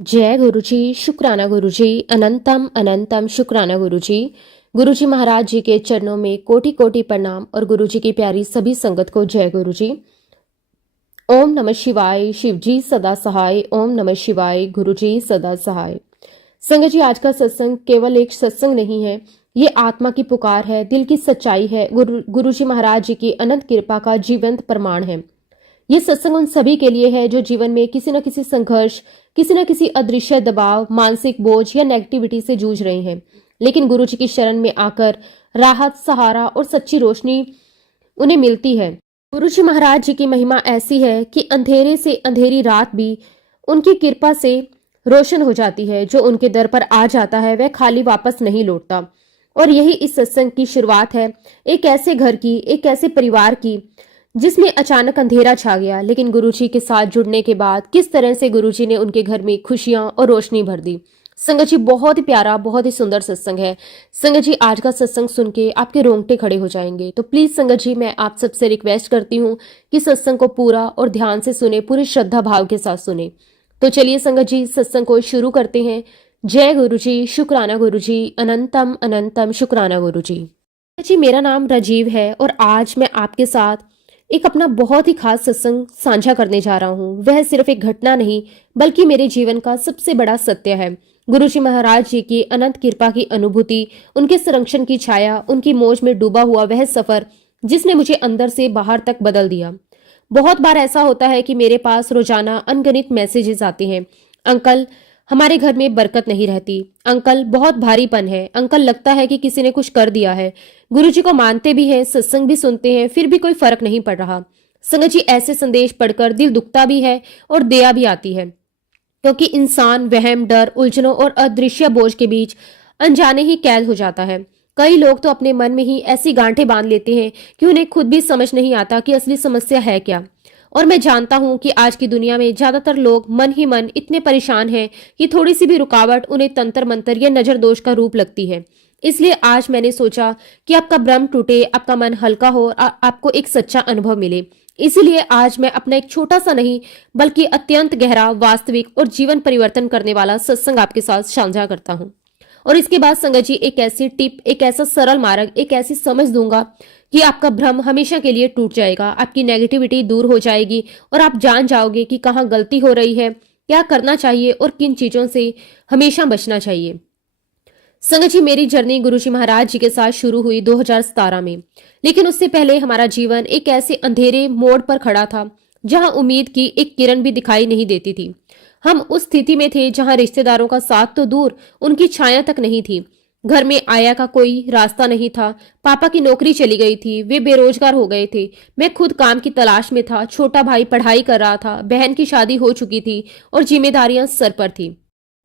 जय गुरुजी, शुक्राना गुरुजी, अनंतम अनंतम शुक्राना गुरुजी। गुरुजी महाराज जी के चरणों में कोटि कोटि प्रणाम और गुरुजी की प्यारी सभी संगत को जय गुरुजी। ओम नमः शिवाय, शिवजी सदा सहाय। ओम नमः शिवाय, गुरुजी सदा सहाय। संगत जी, आज का सत्संग केवल एक सत्संग नहीं है, ये आत्मा की पुकार है, दिल की सच्चाई है, गुरुजी महाराज जी की अनंत कृपा का जीवंत प्रमाण है। ये सत्संग उन सभी के लिए है जो जीवन में किसी न किसी संघर्ष, किसी न किसी अदृश्य दबाव, मानसिक बोझ या नेगेटिविटी से जूझ रहे हैं, लेकिन गुरु जी की शरण में आकर राहत, सहारा और सच्ची रोशनी उन्हें मिलती है। गुरु जी महाराज जी की महिमा ऐसी है कि अंधेरे से अंधेरी रात भी उनकी कृपा से रोशन हो जाती है। जो उनके दर पर आ जाता है वह खाली वापस नहीं लौटता। और यही इस सत्संग की शुरुआत है, एक ऐसे घर की, एक ऐसे परिवार की जिसमें अचानक अंधेरा छा गया, लेकिन गुरुजी के साथ जुड़ने के बाद किस तरह से गुरुजी ने उनके घर में खुशियां और रोशनी भर दी। संगत जी, बहुत ही प्यारा, बहुत ही सुंदर सत्संग है। संगत जी, आज का सत्संग सुन के आपके रोंगटे खड़े हो जाएंगे। तो प्लीज संगत जी, मैं आप सबसे रिक्वेस्ट करती हूँ कि सत्संग को पूरा और ध्यान से सुने, पूरी श्रद्धा भाव के साथ सुने। तो चलिए संगत जी, सत्संग को शुरू करते हैं। जय गुरुजी, शुक्राना गुरुजी, अनंतम अनंतम शुक्राना गुरुजी। जी, मेरा नाम राजीव है और आज मैं आपके साथ एक अपना बहुत ही खास सत्संग साझा करने जा रहा हूँ। वह सिर्फ एक घटना नहीं, बल्कि मेरे जीवन का सबसे बड़ा सत्य है। गुरुजी महाराज जी की अनंत कृपा की अनुभूति, उनके संरक्षण की छाया, उनकी मौज में डूबा हुआ वह सफर जिसने मुझे अंदर से बाहर तक बदल दिया। बहुत बार ऐसा होता है कि मेरे पास रोजाना अनगिनत मैसेजेस आते हैं, अंकल हमारे घर में बरकत नहीं रहती, अंकल बहुत भारीपन है, अंकल लगता है कि किसी ने कुछ कर दिया है। गुरुजी को मानते भी हैं, सत्संग भी सुनते हैं, फिर भी कोई फर्क नहीं पड़ रहा। संगत जी, ऐसे संदेश पढ़कर दिल दुखता भी है और दया भी आती है, क्योंकि इंसान वहम, डर, उलझनों और अदृश्य बोझ के बीच अनजाने ही कैद हो जाता है। कई लोग तो अपने मन में ही ऐसी गांठें बांध लेते हैं कि उन्हें खुद भी समझ नहीं आता कि असली समस्या है क्या। और मैं जानता हूं कि आज की दुनिया में ज्यादातर लोग मन ही मन इतने परेशान हैं कि थोड़ी सी भी रुकावट उन्हें तंत्र मंत्र या नजर दोष का रूप लगती है। इसलिए आज मैंने सोचा कि आपका भ्रम टूटे, आपका मन हल्का हो, आपको एक सच्चा अनुभव मिले। इसीलिए आज मैं अपना एक छोटा सा नहीं, बल्कि अत्यंत गहरा, वास्तविक और जीवन परिवर्तन करने वाला सत्संग आपके साथ साझा करता हूँ। और इसके बाद संगत जी, एक ऐसी टिप, एक ऐसा सरल मार्ग, एक ऐसी समझ दूंगा कि आपका भ्रम हमेशा के लिए टूट जाएगा, आपकी नेगेटिविटी दूर हो जाएगी और आप जान जाओगे कि कहाँ गलती हो रही है, क्या करना चाहिए और किन चीजों से हमेशा बचना चाहिए। संगत जी, मेरी जर्नी गुरुजी महाराज जी के साथ शुरू हुई 2017 में, लेकिन उससे पहले हमारा जीवन एक ऐसे अंधेरे मोड़ पर खड़ा था जहां उम्मीद की एक किरण भी दिखाई नहीं देती थी। हम उस स्थिति में थे जहां रिश्तेदारों का साथ तो दूर, उनकी छाया तक नहीं थी। घर में आया का कोई रास्ता नहीं था। पापा की नौकरी चली गई थी, वे बेरोजगार हो गए थे। मैं खुद काम की तलाश में था। छोटा भाई पढ़ाई कर रहा था, बहन की शादी हो चुकी थी और जिम्मेदारियां सर पर थी।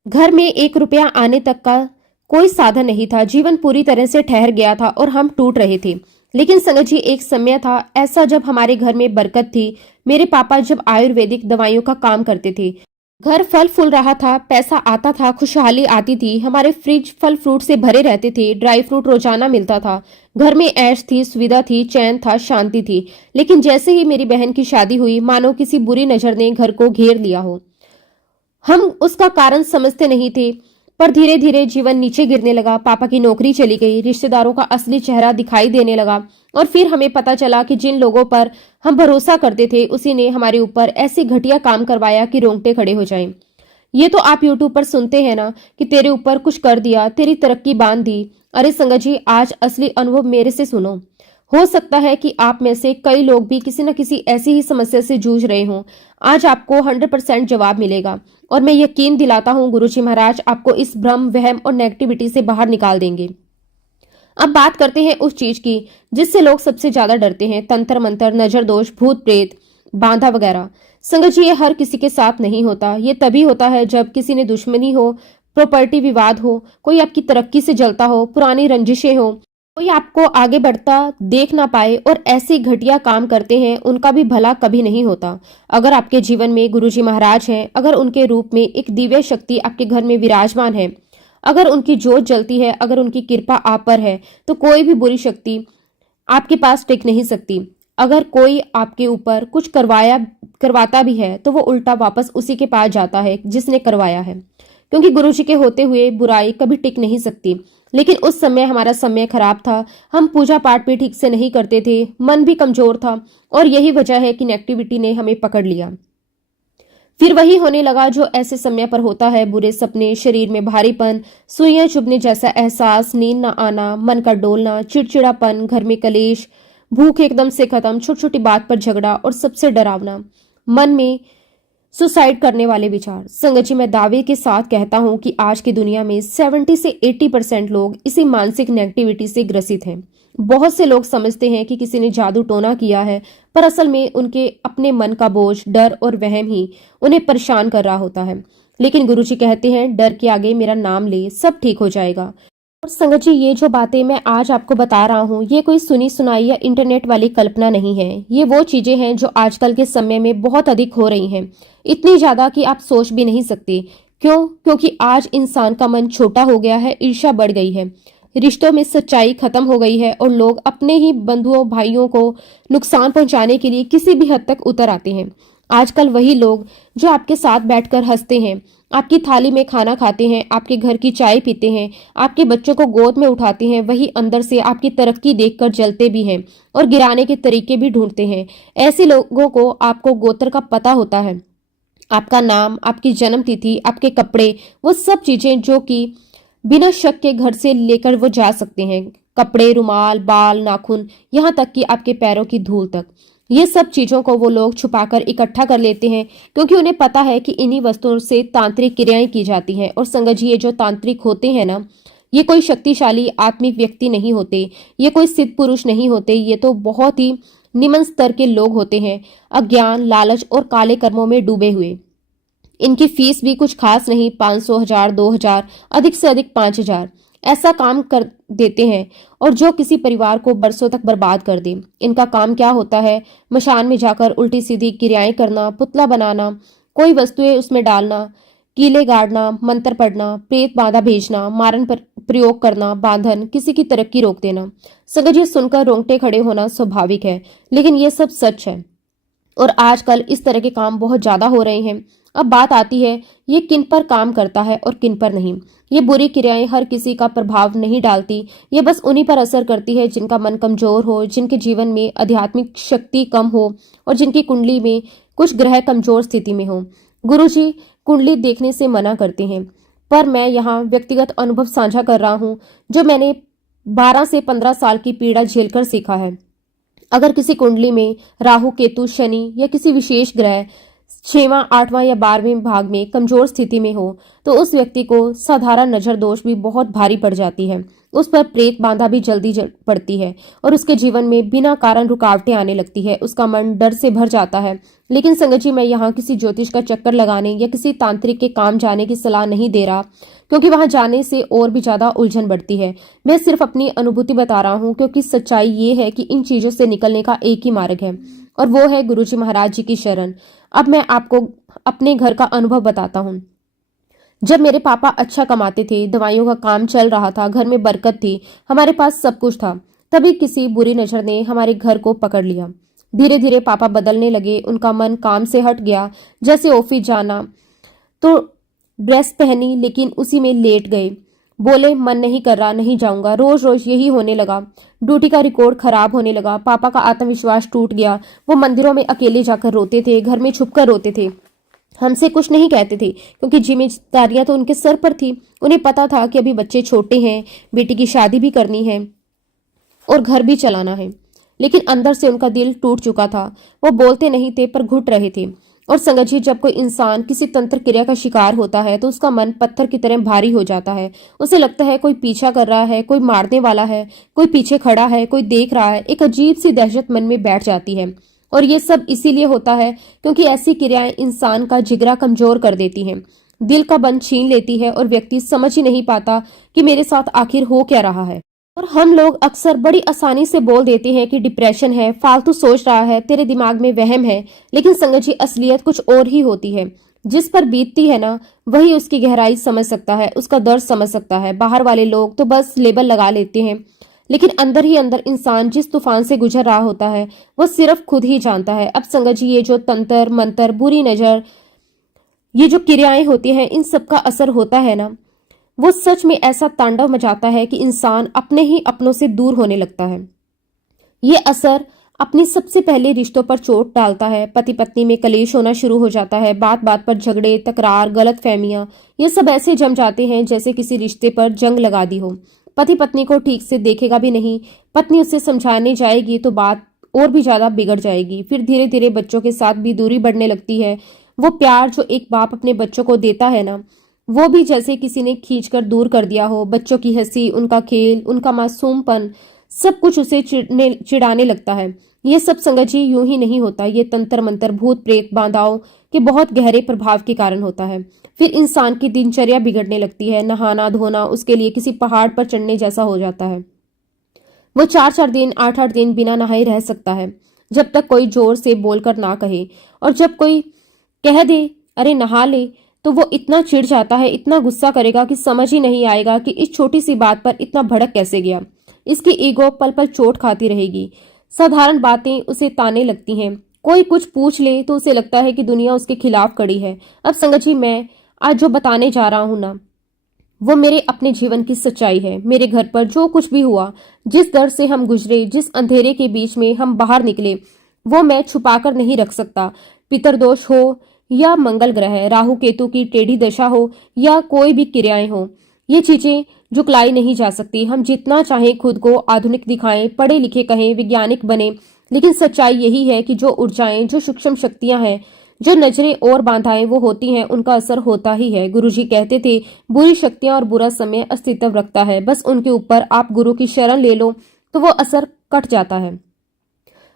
घर में 1 रुपया आने तक का कोई साधन नहीं था। जीवन पूरी तरह से ठहर गया था और हम टूट रहे थे। लेकिन संगत जी, एक समय था ऐसा जब हमारे घर में बरकत थी। मेरे पापा जब आयुर्वेदिक दवाइयों का काम करते थे, घर फल फूल रहा था, पैसा आता था, खुशहाली आती थी। हमारे फ्रिज फल फ्रूट से भरे रहते थे, ड्राई फ्रूट रोजाना मिलता था। घर में ऐश थी, सुविधा थी, चैन था, शांति थी। लेकिन जैसे ही मेरी बहन की शादी हुई, मानो किसी बुरी नजर ने घर को घेर लिया हो। हम उसका कारण समझते नहीं थे, पर धीरे धीरे जीवन नीचे गिरने लगा। पापा की नौकरी चली गई, रिश्तेदारों का असली चेहरा दिखाई देने लगा और फिर हमें पता चला कि जिन लोगों पर हम भरोसा करते थे, उसी ने हमारे ऊपर ऐसे घटिया काम करवाया कि रोंगटे खड़े हो जाएं। ये तो आप यूट्यूब पर सुनते हैं ना कि तेरे ऊपर कुछ कर दिया, तेरी तरक्की बांध दी। अरे संगत जी, आज असली अनुभव मेरे से सुनो। हो सकता है कि आप में से कई लोग भी किसी न किसी ऐसी ही समस्या से जूझ रहे हों। आज आपको 100% जवाब मिलेगा और मैं यकीन दिलाता हूं गुरुजी महाराज आपको इस भ्रम, वहम और नेगेटिविटी से बाहर निकाल देंगे। अब बात करते हैं उस चीज की जिससे लोग सबसे ज्यादा डरते हैं, तंत्र मंत्र, नजर दोष, भूत प्रेत, बांधा वगैरह। संगत जी, ये हर किसी के साथ नहीं होता। ये तभी होता है जब किसी ने दुश्मनी हो, प्रॉपर्टी विवाद हो, कोई आपकी तरक्की से जलता हो, पुरानी रंजिशें हो, कोई आपको आगे बढ़ता देख ना पाए और ऐसे घटिया काम करते हैं, उनका भी भला कभी नहीं होता। अगर आपके जीवन में गुरुजी महाराज हैं, अगर उनके रूप में एक दिव्य शक्ति आपके घर में विराजमान है, अगर उनकी जोत जलती है, अगर उनकी कृपा आप पर है, तो कोई भी बुरी शक्ति आपके पास टिक नहीं सकती। अगर कोई आपके ऊपर कुछ करवाता भी है तो वो उल्टा वापस उसी के पास जाता है जिसने करवाया है, क्योंकि गुरुजी के होते हुए बुराई कभी टिक नहीं सकती। लेकिन उस समय हमारा समय खराब था, हम पूजा पाठ भी ठीक से नहीं करते थे, मन भी कमजोर था, और यही वजह है कि नेगेटिविटी ने हमें पकड़ लिया। फिर वही होने लगा जो ऐसे समय पर होता है, बुरे सपने, शरीर में भारीपन, सुइयां चुभने जैसा एहसास, नींद न आना, मन का डोलना, चिड़चिड़ापन, घर में कलेश, भूख एकदम से खत्म, छोटी छोटी बात पर झगड़ा, और सबसे डरावना, मन में सुसाइड करने वाले विचार। संगत जी, मैं दावे के साथ कहता हूं कि आज की दुनिया में 70 से 80% लोग इसी मानसिक नेगेटिविटी से ग्रसित हैं। बहुत से लोग समझते हैं कि किसी ने जादू टोना किया है, पर असल में उनके अपने मन का बोझ, डर और वहम ही उन्हें परेशान कर रहा होता है। लेकिन गुरुजी कहते हैं, डर के आगे मेरा नाम ले, सब ठीक हो जाएगा। और संगत जी, ये जो बातें मैं आज आपको बता रहा हूँ, ये कोई सुनी सुनाई या इंटरनेट वाली कल्पना नहीं है। ये वो चीजें हैं जो आजकल के समय में बहुत अधिक हो रही हैं, इतनी ज्यादा कि आप सोच भी नहीं सकते। क्यों? क्योंकि आज इंसान का मन छोटा हो गया है, ईर्ष्या बढ़ गई है, रिश्तों में सच्चाई खत्म हो गई है, और लोग अपने ही बंधुओं भाइयों को नुकसान पहुंचाने के लिए किसी भी हद तक उतर आते हैं। आजकल वही लोग जो आपके साथ बैठकर हंसते हैं, आपकी थाली में खाना खाते हैं, आपके घर की चाय पीते हैं, आपके बच्चों को गोद में उठाते हैं, वही अंदर से आपकी तरक्की देखकर जलते भी हैं और गिराने के तरीके भी ढूंढते हैं। ऐसे लोगों को आपको गोत्र का पता होता है, आपका नाम, आपकी जन्म तिथि, आपके कपड़े, वो सब चीजें जो कि बिना शक के घर से लेकर वो जा सकते हैं। कपड़े, रुमाल, बाल, नाखून, यहाँ तक कि आपके पैरों की धूल तक, ये सब चीजों को वो लोग छुपाकर इकट्ठा कर लेते हैं, क्योंकि उन्हें पता है कि इन्हीं वस्तुओं से तांत्रिक क्रियाएं की जाती हैं। और संगत जी, ये जो तांत्रिक होते हैं ना, ये कोई शक्तिशाली आत्मिक व्यक्ति नहीं होते, ये कोई सिद्ध पुरुष नहीं होते, ये तो बहुत ही निम्न स्तर के लोग होते हैं, अज्ञान, लालच और काले कर्मों में डूबे हुए। इनकी फीस भी कुछ खास नहीं, 500, 1000, 2000, अधिक से अधिक 5000, ऐसा काम कर देते हैं, और जो किसी परिवार को बरसों तक बर्बाद कर दे। इनका काम क्या होता है? मशान में जाकर उल्टी सीधी क्रियाएं करना, पुतला बनाना, कोई वस्तुएं उसमें डालना, कीले गाड़ना, मंत्र पढ़ना, प्रेत बाधा भेजना, मारन पर प्रयोग करना, बांधन, किसी की तरक्की रोक देना। सगज ये सुनकर रोंगटे खड़े होना स्वाभाविक है, लेकिन ये सब सच है, और आजकल इस तरह के काम बहुत ज्यादा हो रहे हैं। अब बात आती है, ये किन पर काम करता है और किन पर नहीं। ये बुरी क्रियाएं हर किसी का प्रभाव नहीं डालती, ये बस उन्हीं पर असर करती है जिनका मन कमजोर हो, जिनके जीवन में आध्यात्मिक शक्ति कम हो, और जिनकी कुंडली में कुछ ग्रह कमजोर स्थिति में हो। गुरुजी कुंडली देखने से मना करते हैं, पर मैं यहाँ व्यक्तिगत अनुभव साझा कर रहा हूँ, जो मैंने 12 से 15 साल की पीड़ा झेलकर सीखा है। अगर किसी कुंडली में राहु, केतु, शनि या किसी विशेष ग्रह 6वां, 8वां या 12वें भाग में कमजोर स्थिति में हो, तो उस व्यक्ति को साधारण नजर दोष भी बहुत भारी पड़ जाती है, उस पर प्रेत बांधा भी जल्दी पड़ती है, और उसके जीवन में बिना कारण रुकावटें आने लगती है, उसका मन डर से भर जाता है। लेकिन संगत जी, मैं यहाँ किसी ज्योतिष का चक्कर लगाने या किसी तांत्रिक के काम जाने की सलाह नहीं दे रहा, क्योंकि वहां जाने से और भी ज्यादा उलझन बढ़ती है। मैं सिर्फ अपनी अनुभूति बता रहा हूँ, क्योंकि सच्चाई ये है कि इन चीजों से निकलने का एक ही मार्ग है, और वो है गुरुजी महाराज जी की शरण। अब मैं आपको अपने घर का अनुभव बताता हूँ। जब मेरे पापा अच्छा कमाते थे, दवाइयों का काम चल रहा था, घर में बरकत थी, हमारे पास सब कुछ था, तभी किसी बुरी नजर ने हमारे घर को पकड़ लिया। धीरे धीरे पापा बदलने लगे, उनका मन काम से हट गया। जैसे ऑफिस जाना तो ड्रेस पहनी, लेकिन उसी में लेट गए, बोले मन नहीं कर रहा, नहीं जाऊंगा। रोज रोज यही होने लगा। ड्यूटी का रिकॉर्ड खराब होने लगा, पापा का आत्मविश्वास टूट गया। वो मंदिरों में अकेले जाकर रोते थे, घर में छुपकर रोते थे, हमसे कुछ नहीं कहते थे, क्योंकि जिम्मेदारियां तो उनके सर पर थी। उन्हें पता था कि अभी बच्चे छोटे हैं, बेटी की शादी भी करनी है और घर भी चलाना है, लेकिन अंदर से उनका दिल टूट चुका था। वो बोलते नहीं थे, पर घुट रहे थे। और संगत जी, जब कोई इंसान किसी तंत्र क्रिया का शिकार होता है तो उसका मन पत्थर की तरह भारी हो जाता है। उसे लगता है कोई पीछा कर रहा है, कोई मारने वाला है, कोई पीछे खड़ा है, कोई देख रहा है। एक अजीब सी दहशत मन में बैठ जाती है, और ये सब इसीलिए होता है क्योंकि ऐसी क्रियाएं इंसान का जिगरा कमजोर कर देती हैं, दिल का बंध छीन लेती है, और व्यक्ति समझ ही नहीं पाता कि मेरे साथ आखिर हो क्या रहा है। और हम लोग अक्सर बड़ी आसानी से बोल देते हैं कि डिप्रेशन है, फालतू सोच रहा है, तेरे दिमाग में वहम है। लेकिन संगत जी, असलियत कुछ और ही होती है। जिस पर बीतती है ना, वही उसकी गहराई समझ सकता है, उसका दर्द समझ सकता है। बाहर वाले लोग तो बस लेबल लगा लेते हैं, लेकिन अंदर ही अंदर इंसान जिस तूफान से गुजर रहा होता है वो सिर्फ खुद ही जानता है। अब संगत जी, ये जो तंत्र मंत्र, बुरी नजर, ये जो क्रियाएं होती हैं, इन सब का असर होता है ना, वो सच में ऐसा तांडव मचाता है कि इंसान अपने ही अपनों से दूर होने लगता है। ये असर अपनी सबसे पहले रिश्तों पर चोट डालता है। पति पत्नी में कलेश होना शुरू हो जाता है। बात बात पर झगड़े, तकरार, गलत फहमियां, ये सब ऐसे जम जाते हैं जैसे किसी रिश्ते पर जंग लगा दी हो। पति पत्नी को ठीक से देखेगा भी नहीं। पत्नी उसे समझाने जाएगी तो बात और भी ज्यादा बिगड़ जाएगी। फिर धीरे धीरे बच्चों के साथ भी दूरी बढ़ने लगती है। वो प्यार जो एक बाप अपने बच्चों को देता है ना, वो भी जैसे किसी ने खींचकर दूर कर दिया हो। बच्चों की हंसी, उनका खेल, उनका मासूमपन, सब कुछ उसे चिढ़ाने लगता है। ये सब संगत जी यूं ही नहीं होता। ये तंत्र मंत्र, भूत प्रेत, बाधाओं के बहुत गहरे प्रभाव के कारण होता है। फिर इंसान की दिनचर्या बिगड़ने लगती है। नहाना धोना उसके लिए किसी पहाड़ पर चढ़ने जैसा हो जाता है। वो 4-4 दिन, 8-8 दिन बिना नहाए रह सकता है, जब तक कोई जोर से बोलकर ना कहे। और जब कोई कह दे अरे नहा ले, तो वो इतना चिढ़ जाता है, इतना गुस्सा करेगा कि समझ ही नहीं आएगा कि इस छोटी सी बात पर इतना भड़क कैसे गया। इसकी ईगो पल पल चोट खाती रहेगी। साधारण बातें उसे ताने लगती हैं। कोई कुछ पूछ ले तो उसे लगता है कि दुनिया उसके खिलाफ खड़ी है। अब संगत जी, मैं आज जो बताने जा रहा हूं ना, वो मेरे अपने जीवन की सच्चाई है। मेरे घर पर जो कुछ भी हुआ, जिस दर्द से हम गुजरे, जिस अंधेरे के बीच में हम बाहर निकले, वो मैं छुपाकर नहीं रख सकता। पितरदोष हो या मंगल ग्रह, राहु केतु की टेढ़ी दशा हो या कोई भी क्रियाएं हो, ये चीजें झुकलाई नहीं जा सकती। हम जितना चाहें खुद को आधुनिक दिखाएं, पढ़े लिखे कहें, वैज्ञानिक बने, लेकिन सच्चाई यही है कि जो ऊर्जाएं, जो सूक्ष्म शक्तियां हैं, जो नजरें और बाधाएं वो होती हैं, उनका असर होता ही है। गुरुजी कहते थे, बुरी शक्तियां और बुरा समय अस्तित्व रखता है, बस उनके ऊपर आप गुरु की शरण ले लो तो वो असर कट जाता है।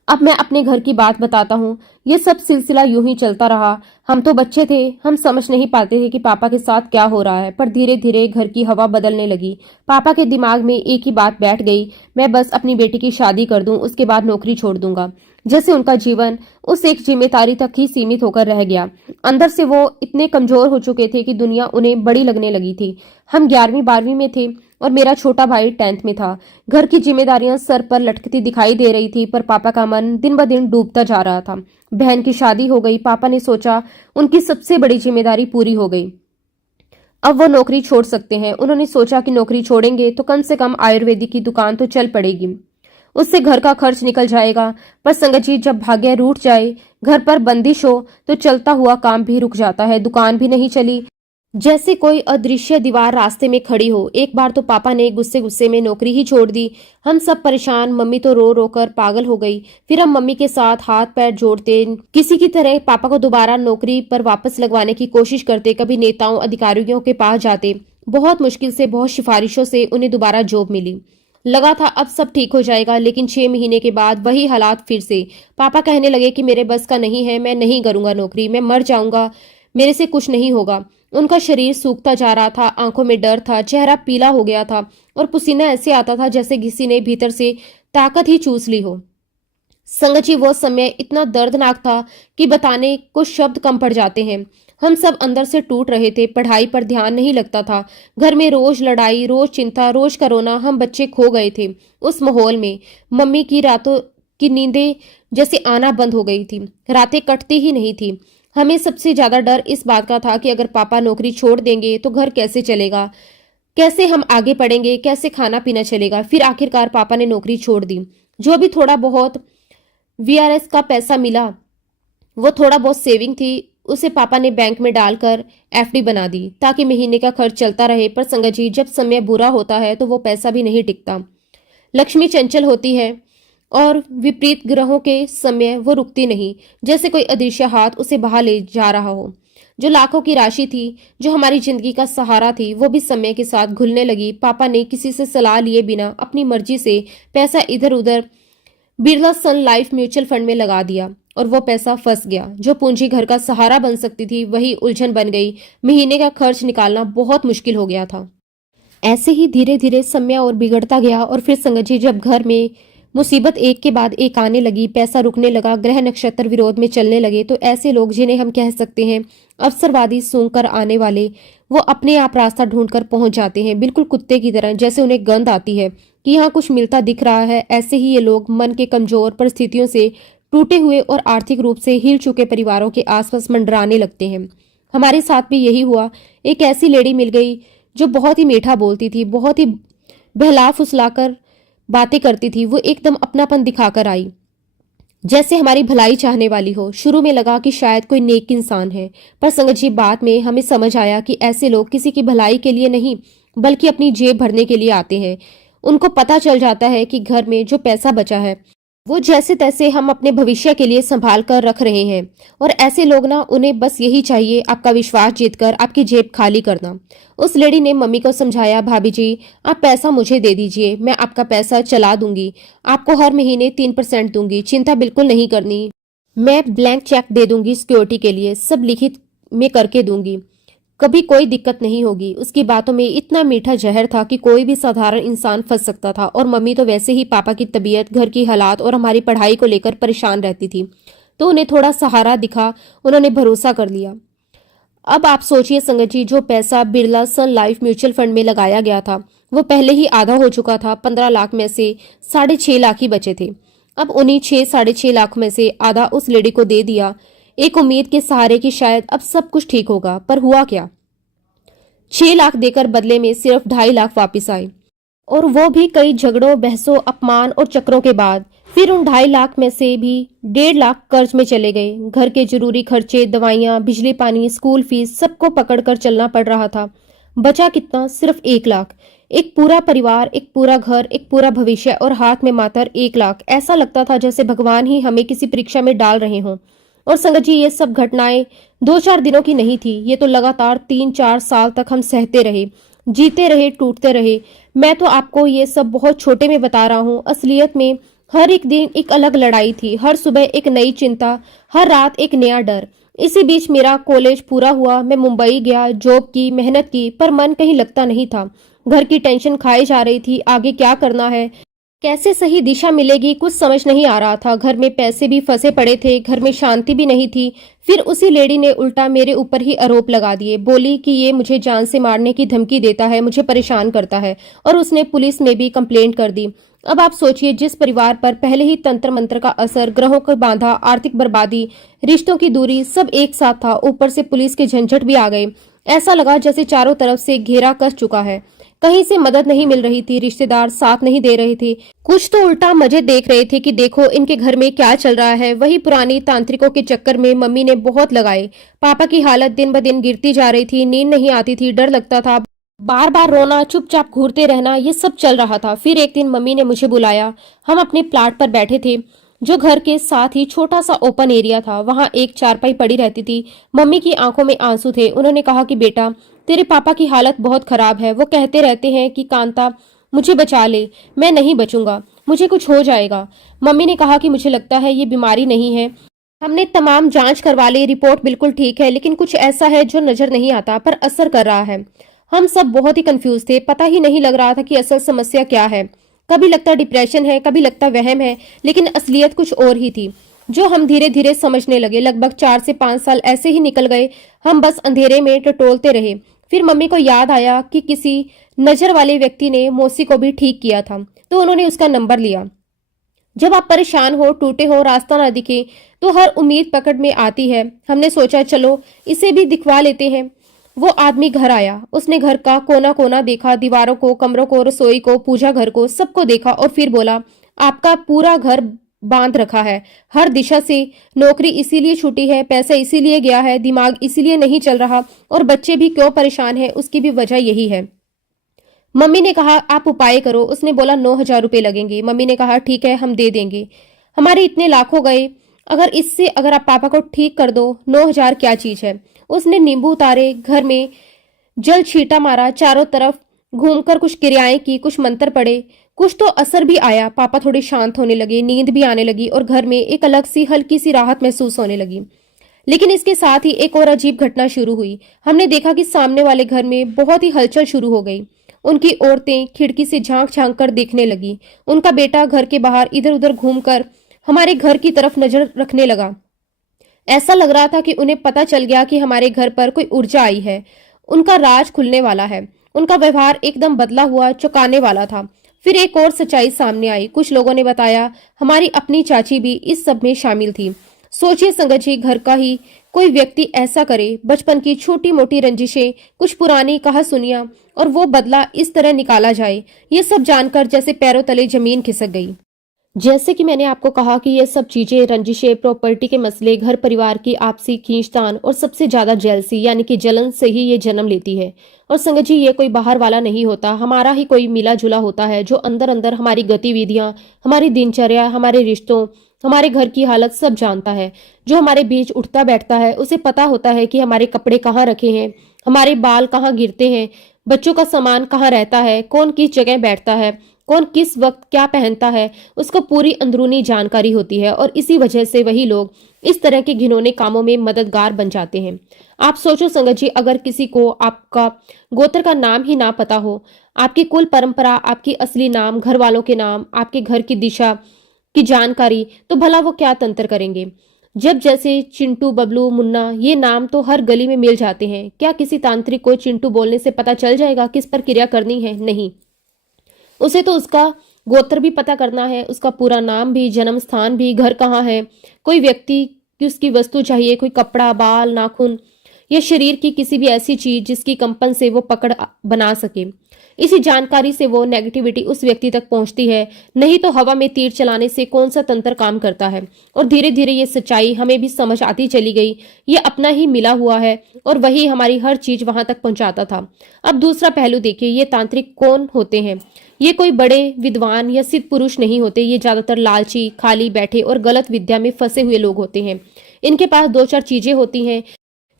अब मैं अपने घर की बात बताता हूँ। ये सब सिलसिला यूं ही चलता रहा। हम तो बच्चे थे, हम समझ नहीं पाते थे कि पापा के साथ क्या हो रहा है, पर धीरे धीरे घर की हवा बदलने लगी। पापा के दिमाग में एक ही बात बैठ गई, मैं बस अपनी बेटी की शादी कर दूं, उसके बाद नौकरी छोड़ दूंगा। जैसे उनका जीवन उस एक जिम्मेदारी तक ही सीमित होकर रह गया। अंदर से वो इतने कमजोर हो चुके थे कि दुनिया उन्हें बड़ी लगने लगी थी। हम 11वीं-12वीं में थे और मेरा छोटा भाई 10th में था। घर की जिम्मेदारियां सर पर लटकती दिखाई दे रही थी, पर पापा का मन दिन ब दिन डूबता जा रहा था। बहन की शादी हो गई। पापा ने सोचा उनकी सबसे बड़ी जिम्मेदारी पूरी हो गई, अब वो नौकरी छोड़ सकते हैं। उन्होंने सोचा कि नौकरी छोड़ेंगे तो कम से कम आयुर्वेदिक की दुकान तो चल पड़ेगी, उससे घर का खर्च निकल जाएगा। पर संगत जी, जब भाग्य रूठ जाए, घर पर बंदिश हो, तो चलता हुआ काम भी रुक जाता है। दुकान भी नहीं चली, जैसे कोई अदृश्य दीवार रास्ते में खड़ी हो। एक बार तो पापा ने गुस्से गुस्से में नौकरी ही छोड़ दी। हम सब परेशान, मम्मी तो रो रो कर पागल हो गई। फिर हम मम्मी के साथ हाथ पैर जोड़ते किसी की तरह पापा को दोबारा नौकरी पर वापस लगवाने की कोशिश करते। कभी नेताओं अधिकारियों के पास जाते, बहुत मुश्किल से, बहुत सिफारिशों से उन्हें दोबारा जॉब मिली। लगा था अब सब ठीक हो जाएगा, लेकिन 6 महीने के बाद वही हालात फिर से। पापा कहने लगे कि मेरे बस का नहीं है, मैं नहीं करूंगा नौकरी, मैं मर जाऊंगा, मेरे से कुछ नहीं होगा। उनका शरीर सूखता जा रहा था, आंखों में डर था, चेहरा पीला हो गया था और पसीना ऐसे आता था जैसे किसी ने भीतर से ताकत ही चूस ली हो। संगत जी, वो समय इतना दर्दनाक था कि बताने को शब्द कम पड़ जाते हैं। हम सब अंदर से टूट रहे थे। पढ़ाई पर ध्यान नहीं लगता था। घर में रोज लड़ाई, रोज चिंता, रोज कोरोना। हम बच्चे खो गए थे उस माहौल में। मम्मी की रातों की नींदें जैसे आना बंद हो गई थी, रातें कटती ही नहीं थी। हमें सबसे ज्यादा डर इस बात का था कि अगर पापा नौकरी छोड़ देंगे तो घर कैसे चलेगा, कैसे हम आगे पढ़ेंगे, कैसे खाना पीना चलेगा। फिर आखिरकार पापा ने नौकरी छोड़ दी। जो भी थोड़ा बहुत वीआरएस का पैसा मिला, वो थोड़ा बहुत सेविंग थी, उसे पापा ने बैंक में डालकर एफडी बना दी ताकि महीने का खर्च चलता रहे। पर संगत जी, जब समय बुरा होता है तो वो पैसा भी नहीं टिकता। लक्ष्मी चंचल होती है और विपरीत ग्रहों के समय वो रुकती नहीं, जैसे कोई अदृश्य हाथ उसे बहा ले जा रहा हो। जो लाखों की राशि थी, जो हमारी जिंदगी का सहारा थी, वो भी समय के साथ घुलने लगी। पापा ने किसी से सलाह लिए बिना अपनी मर्जी से पैसा इधर उधर बिरला सन लाइफ म्यूचुअल फंड में लगा दिया और वो पैसा फंस गया। जो पूंजी घर का सहारा बन सकती थी, वही उलझन बन गई। महीने का खर्च निकालना बहुत मुश्किल हो गया था। ऐसे ही धीरे धीरे समय और बिगड़ता गया। और फिर संगत जी, जब घर में मुसीबत एक के बाद एक आने लगी, पैसा रुकने लगा, ग्रह नक्षत्र विरोध में चलने लगे, तो ऐसे लोग जिन्हें हम कह सकते हैं अवसरवादी सूंघ कर आने वाले, वो अपने आप रास्ता ढूंढकर पहुंच जाते हैं, बिल्कुल कुत्ते की तरह। जैसे उन्हें गंध आती है कि यहाँ कुछ मिलता दिख रहा है, ऐसे ही ये लोग मन के कमजोर परिस्थितियों से टूटे हुए और आर्थिक रूप से हिल चुके परिवारों के आसपास मंडराने लगते हैं। हमारे साथ भी यही हुआ। एक ऐसी लेडी मिल गई जो बहुत ही मीठा बोलती थी, बहुत ही बहला फुसलाकर बातें करती थी। वो एकदम अपनापन दिखाकर आई, जैसे हमारी भलाई चाहने वाली हो। शुरू में लगा कि शायद कोई नेक इंसान है, पर संगत जी बाद में हमें समझ आया कि ऐसे लोग किसी की भलाई के लिए नहीं बल्कि अपनी जेब भरने के लिए आते हैं। उनको पता चल जाता है कि घर में जो पैसा बचा है वो जैसे तैसे हम अपने भविष्य के लिए संभाल कर रख रहे हैं। और ऐसे लोग ना, उन्हें बस यही चाहिए, आपका विश्वास जीतकर आपकी जेब खाली करना। उस लेडी ने मम्मी को समझाया, भाभी जी आप पैसा मुझे दे दीजिए, मैं आपका पैसा चला दूंगी, आपको हर महीने 3% दूंगी, चिंता बिल्कुल नहीं करनी। मैं ब्लैंक चेक दे दूंगी सिक्योरिटी के लिए, सब लिखित में करके दूंगी, कभी कोई दिक्कत नहीं होगी। उसकी बातों में इतना मीठा जहर था कि कोई भी साधारण इंसान फंस सकता था। और मम्मी तो वैसे ही पापा की तबीयत, घर की हालात और हमारी पढ़ाई को लेकर परेशान रहती थी, तो उन्हें थोड़ा सहारा दिखा, उन्होंने भरोसा कर लिया। अब आप सोचिए संगत जी, जो पैसा बिरला सन लाइफ म्यूचुअल फंड में लगाया गया था वो पहले ही आधा हो चुका था। 15 लाख में से 6.5 लाख ही बचे थे। अब उन्हीं 6-6.5 लाख में से आधा उस लेडी को दे दिया, एक उम्मीद के सहारे कि शायद अब सब कुछ ठीक होगा। पर हुआ क्या? 6 लाख देकर बदले में सिर्फ 2.5 लाख वापिस आए, और वो भी कई झगड़ों, बहसों, अपमान और चक्रों के बाद। फिर उन 2.5 लाख में से भी 1.5 लाख कर्ज में चले गए। घर के जरूरी खर्चे, दवाइयां, बिजली पानी, स्कूल फीस, सबको पकड़कर चलना पड़ रहा था। बचा कितना? सिर्फ 1 लाख। एक पूरा परिवार, एक पूरा घर, एक पूरा भविष्य, और हाथ में मात्र 1 लाख। ऐसा लगता था जैसे भगवान ही हमें किसी परीक्षा में डाल रहे हों। और संगत जी, ये सब घटनाएं 2-4 दिनों की नहीं थी, ये तो लगातार 3-4 साल तक हम सहते रहे, जीते रहे, टूटते रहे। मैं तो आपको ये सब बहुत छोटे में बता रहा हूँ, असलियत में हर एक दिन एक अलग लड़ाई थी, हर सुबह एक नई चिंता, हर रात एक नया डर। इसी बीच मेरा कॉलेज पूरा हुआ, मैं मुंबई गया, जॉब की, मेहनत की, पर मन कहीं लगता नहीं था। घर की टेंशन खाई जा रही थी, आगे क्या करना है, कैसे सही दिशा मिलेगी, कुछ समझ नहीं आ रहा था। घर में पैसे भी फंसे पड़े थे, घर में शांति भी नहीं थी। फिर उसी लेडी ने उल्टा मेरे ऊपर ही आरोप लगा दिए, बोली कि ये मुझे जान से मारने की धमकी देता है, मुझे परेशान करता है, और उसने पुलिस में भी कंप्लेंट कर दी। अब आप सोचिए, जिस परिवार पर पहले ही तंत्र मंत्र का असर, ग्रहों को बांधा, आर्थिक बर्बादी, रिश्तों की दूरी, सब एक साथ था, ऊपर से पुलिस के झंझट भी आ गए। ऐसा लगा जैसे चारों तरफ से घेरा कस चुका है। कहीं से मदद नहीं मिल रही थी, रिश्तेदार साथ नहीं दे रहे थे, कुछ तो उल्टा मजे देख रहे थे कि देखो इनके घर में क्या चल रहा है। वही पुरानी तांत्रिकों के चक्कर में मम्मी ने बहुत लगाए। पापा की हालत दिन ब दिन गिरती जा रही थी, नींद नहीं आती थी, डर लगता था, बार बार रोना, चुपचाप घूरते रहना, ये सब चल रहा था। फिर एक दिन मम्मी ने मुझे बुलाया। हम अपने प्लाट पर बैठे थे, जो घर के साथ ही छोटा सा ओपन एरिया था। वहां एक चारपाई पड़ी रहती थी। मम्मी की आंखों में आंसू थे। उन्होंने कहा कि बेटा, तेरे पापा की हालत बहुत खराब है, वो कहते रहते हैं कि कांता मुझे बचा ले, मैं नहीं बचूंगा, मुझे कुछ हो जाएगा। मम्मी ने कहा कि मुझे लगता है ये बीमारी नहीं है, हमने तमाम जांच करवा ली, रिपोर्ट बिल्कुल ठीक है, लेकिन कुछ ऐसा है जो नजर नहीं आता पर असर कर रहा है। हम सब बहुत ही कंफ्यूज थे, पता ही नहीं लग रहा था कि असल समस्या क्या है। कभी लगता डिप्रेशन है, कभी लगता वहम है, लेकिन असलियत कुछ और ही थी, जो हम धीरे धीरे समझने लगे। लगभग 4 से 5 साल ऐसे ही निकल गए, हम बस अंधेरे में टटोलते रहे। फिर मम्मी को याद आया कि किसी नजर वाले व्यक्ति ने मौसी को भी ठीक किया था, तो उन्होंने उसका नंबर लिया। जब आप परेशान हो, टूटे हो, रास्ता ना दिखे, तो हर उम्मीद पकड़ में आती है। हमने सोचा चलो इसे भी दिखवा लेते हैं। वो आदमी घर आया, उसने घर का कोना कोना देखा, दीवारों को, कमरों को, रसोई को, पूजा घर को, सबको देखा, और फिर बोला, आपका पूरा घर बांध रखा है हर दिशा से, नौकरी इसीलिए छूटी है, पैसा इसीलिए गया है, दिमाग इसीलिए नहीं चल रहा, और बच्चे भी क्यों परेशान है, उसकी भी वजह यही है। मम्मी ने कहा आप उपाय करो। उसने बोला 9,000 रुपए लगेंगे। मम्मी ने कहा ठीक है, हम दे देंगे, हमारे इतने लाखों गए, अगर आप पापा को ठीक कर दो, 9,000 क्या चीज है। उसने नींबू उतारे, घर में जल छींटा मारा, चारों तरफ घूमकर कुछ क्रियाएं की, कुछ मंत्र पढ़े, कुछ तो असर भी आया। पापा थोड़े शांत होने लगे, नींद भी आने लगी, और घर में एक अलग सी हल्की सी राहत महसूस होने लगी। लेकिन इसके साथ ही एक और अजीब घटना शुरू हुई। हमने देखा कि सामने वाले घर में बहुत ही हलचल शुरू हो गई। उनकी औरतें खिड़की से झांक झांक कर देखने लगी। उनका बेटा घर के बाहर इधर उधर घूमकर हमारे घर की तरफ नजर रखने लगा। ऐसा लग रहा था कि उन्हें पता चल गया कि हमारे घर पर कोई ऊर्जा आई है। उनका राज खुलने वाला है। उनका व्यवहार एकदम बदला हुआ, चौंकाने वाला था। फिर एक और सच्चाई सामने आई। कुछ लोगों ने बताया हमारी अपनी चाची भी इस सब में शामिल थी। सोचिए संगत जी, घर का ही कोई व्यक्ति ऐसा करे, बचपन की छोटी मोटी रंजिशें, कुछ पुरानी कहासुनियां और वो बदला इस तरह निकाला जाए। ये सब जानकर जैसे पैरों तले जमीन खिसक गई। जैसे कि मैंने आपको कहा कि ये सब चीजें, रंजिशें, प्रॉपर्टी के मसले, घर परिवार की आपसी खींचतान और सबसे ज्यादा जेलसी यानी कि जलन से ही ये जन्म लेती है। और संगत जी, ये कोई बाहर वाला नहीं होता, हमारा ही कोई मिला जुला होता है जो अंदर अंदर हमारी गतिविधियां, हमारी दिनचर्या, हमारे रिश्तों, हमारे घर की हालत सब जानता है। जो हमारे बीच उठता बैठता है उसे पता होता है कि हमारे कपड़े कहाँ रखे हैं, हमारे बाल कहाँ गिरते हैं, बच्चों का सामान कहाँ रहता है, कौन किस जगह बैठता है, कौन किस वक्त क्या पहनता है, उसको पूरी अंदरूनी जानकारी होती है। और इसी वजह से वही लोग इस तरह के घिनौने कामों में मददगार बन जाते हैं। आप सोचो संगत जी, अगर किसी को आपका गोत्र का नाम ही ना पता हो, आपकी कुल परंपरा, आपकी असली नाम, घर वालों के नाम, आपके घर की दिशा की जानकारी, तो भला वो क्या तंत्र करेंगे। जब जैसे चिंटू, बबलू, मुन्ना, ये नाम तो हर गली में मिल जाते हैं। क्या किसी तांत्रिक को चिंटू बोलने से पता चल जाएगा किस पर क्रिया करनी है? नहीं, उसे तो उसका गोत्र भी पता करना है, उसका पूरा नाम भी, जन्म स्थान भी, घर कहाँ है, कोई व्यक्ति की उसकी वस्तु चाहिए, कोई कपड़ा, बाल, नाखून या शरीर की किसी भी ऐसी चीज जिसकी कंपन से वो पकड़ बना सके। इसी जानकारी से वो नेगेटिविटी उस व्यक्ति तक पहुंचती है। नहीं तो हवा में तीर चलाने से कौन सा तंत्र काम करता है। और धीरे धीरे ये सच्चाई हमें भी समझ आती चली गई। ये अपना ही मिला हुआ है और वही हमारी हर चीज वहां तक पहुंचाता था। अब दूसरा पहलू देखिए, ये तांत्रिक कौन होते हैं? ये कोई बड़े विद्वान या सिद्ध पुरुष नहीं होते। ये ज्यादातर लालची, खाली बैठे और गलत विद्या में फंसे हुए लोग होते हैं। इनके पास दो चार चीजें होती हैं।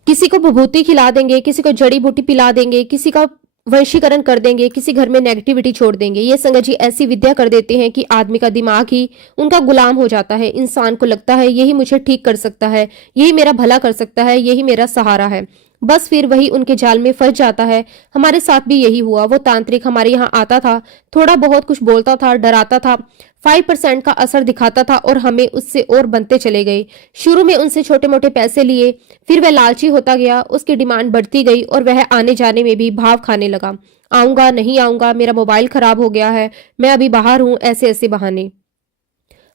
किसी को विभूति खिला देंगे, किसी को जड़ी बूटी पिला देंगे, किसी का वशीकरण कर देंगे, किसी घर में नेगेटिविटी छोड़ देंगे। ये संगत जी ऐसी विद्या कर देते हैं कि आदमी का दिमाग ही उनका गुलाम हो जाता है। इंसान को लगता है यही मुझे ठीक कर सकता है, यही मेरा भला कर सकता है, यही मेरा सहारा है। बस फिर वही उनके जाल में फंस जाता है। हमारे साथ भी यही हुआ। वो तांत्रिक हमारे यहाँ आता था, थोड़ा बहुत कुछ बोलता था, डराता था, 5% का असर दिखाता था और हमें उससे और बनते चले गए। शुरू में उनसे छोटे मोटे पैसे लिए, फिर वह लालची होता गया, उसकी डिमांड बढ़ती गई और वह आने जाने में भी भाव खाने लगा। आऊंगा, नहीं आऊंगा, मेरा मोबाइल खराब हो गया है, मैं अभी बाहर हूं, ऐसे ऐसे बहाने।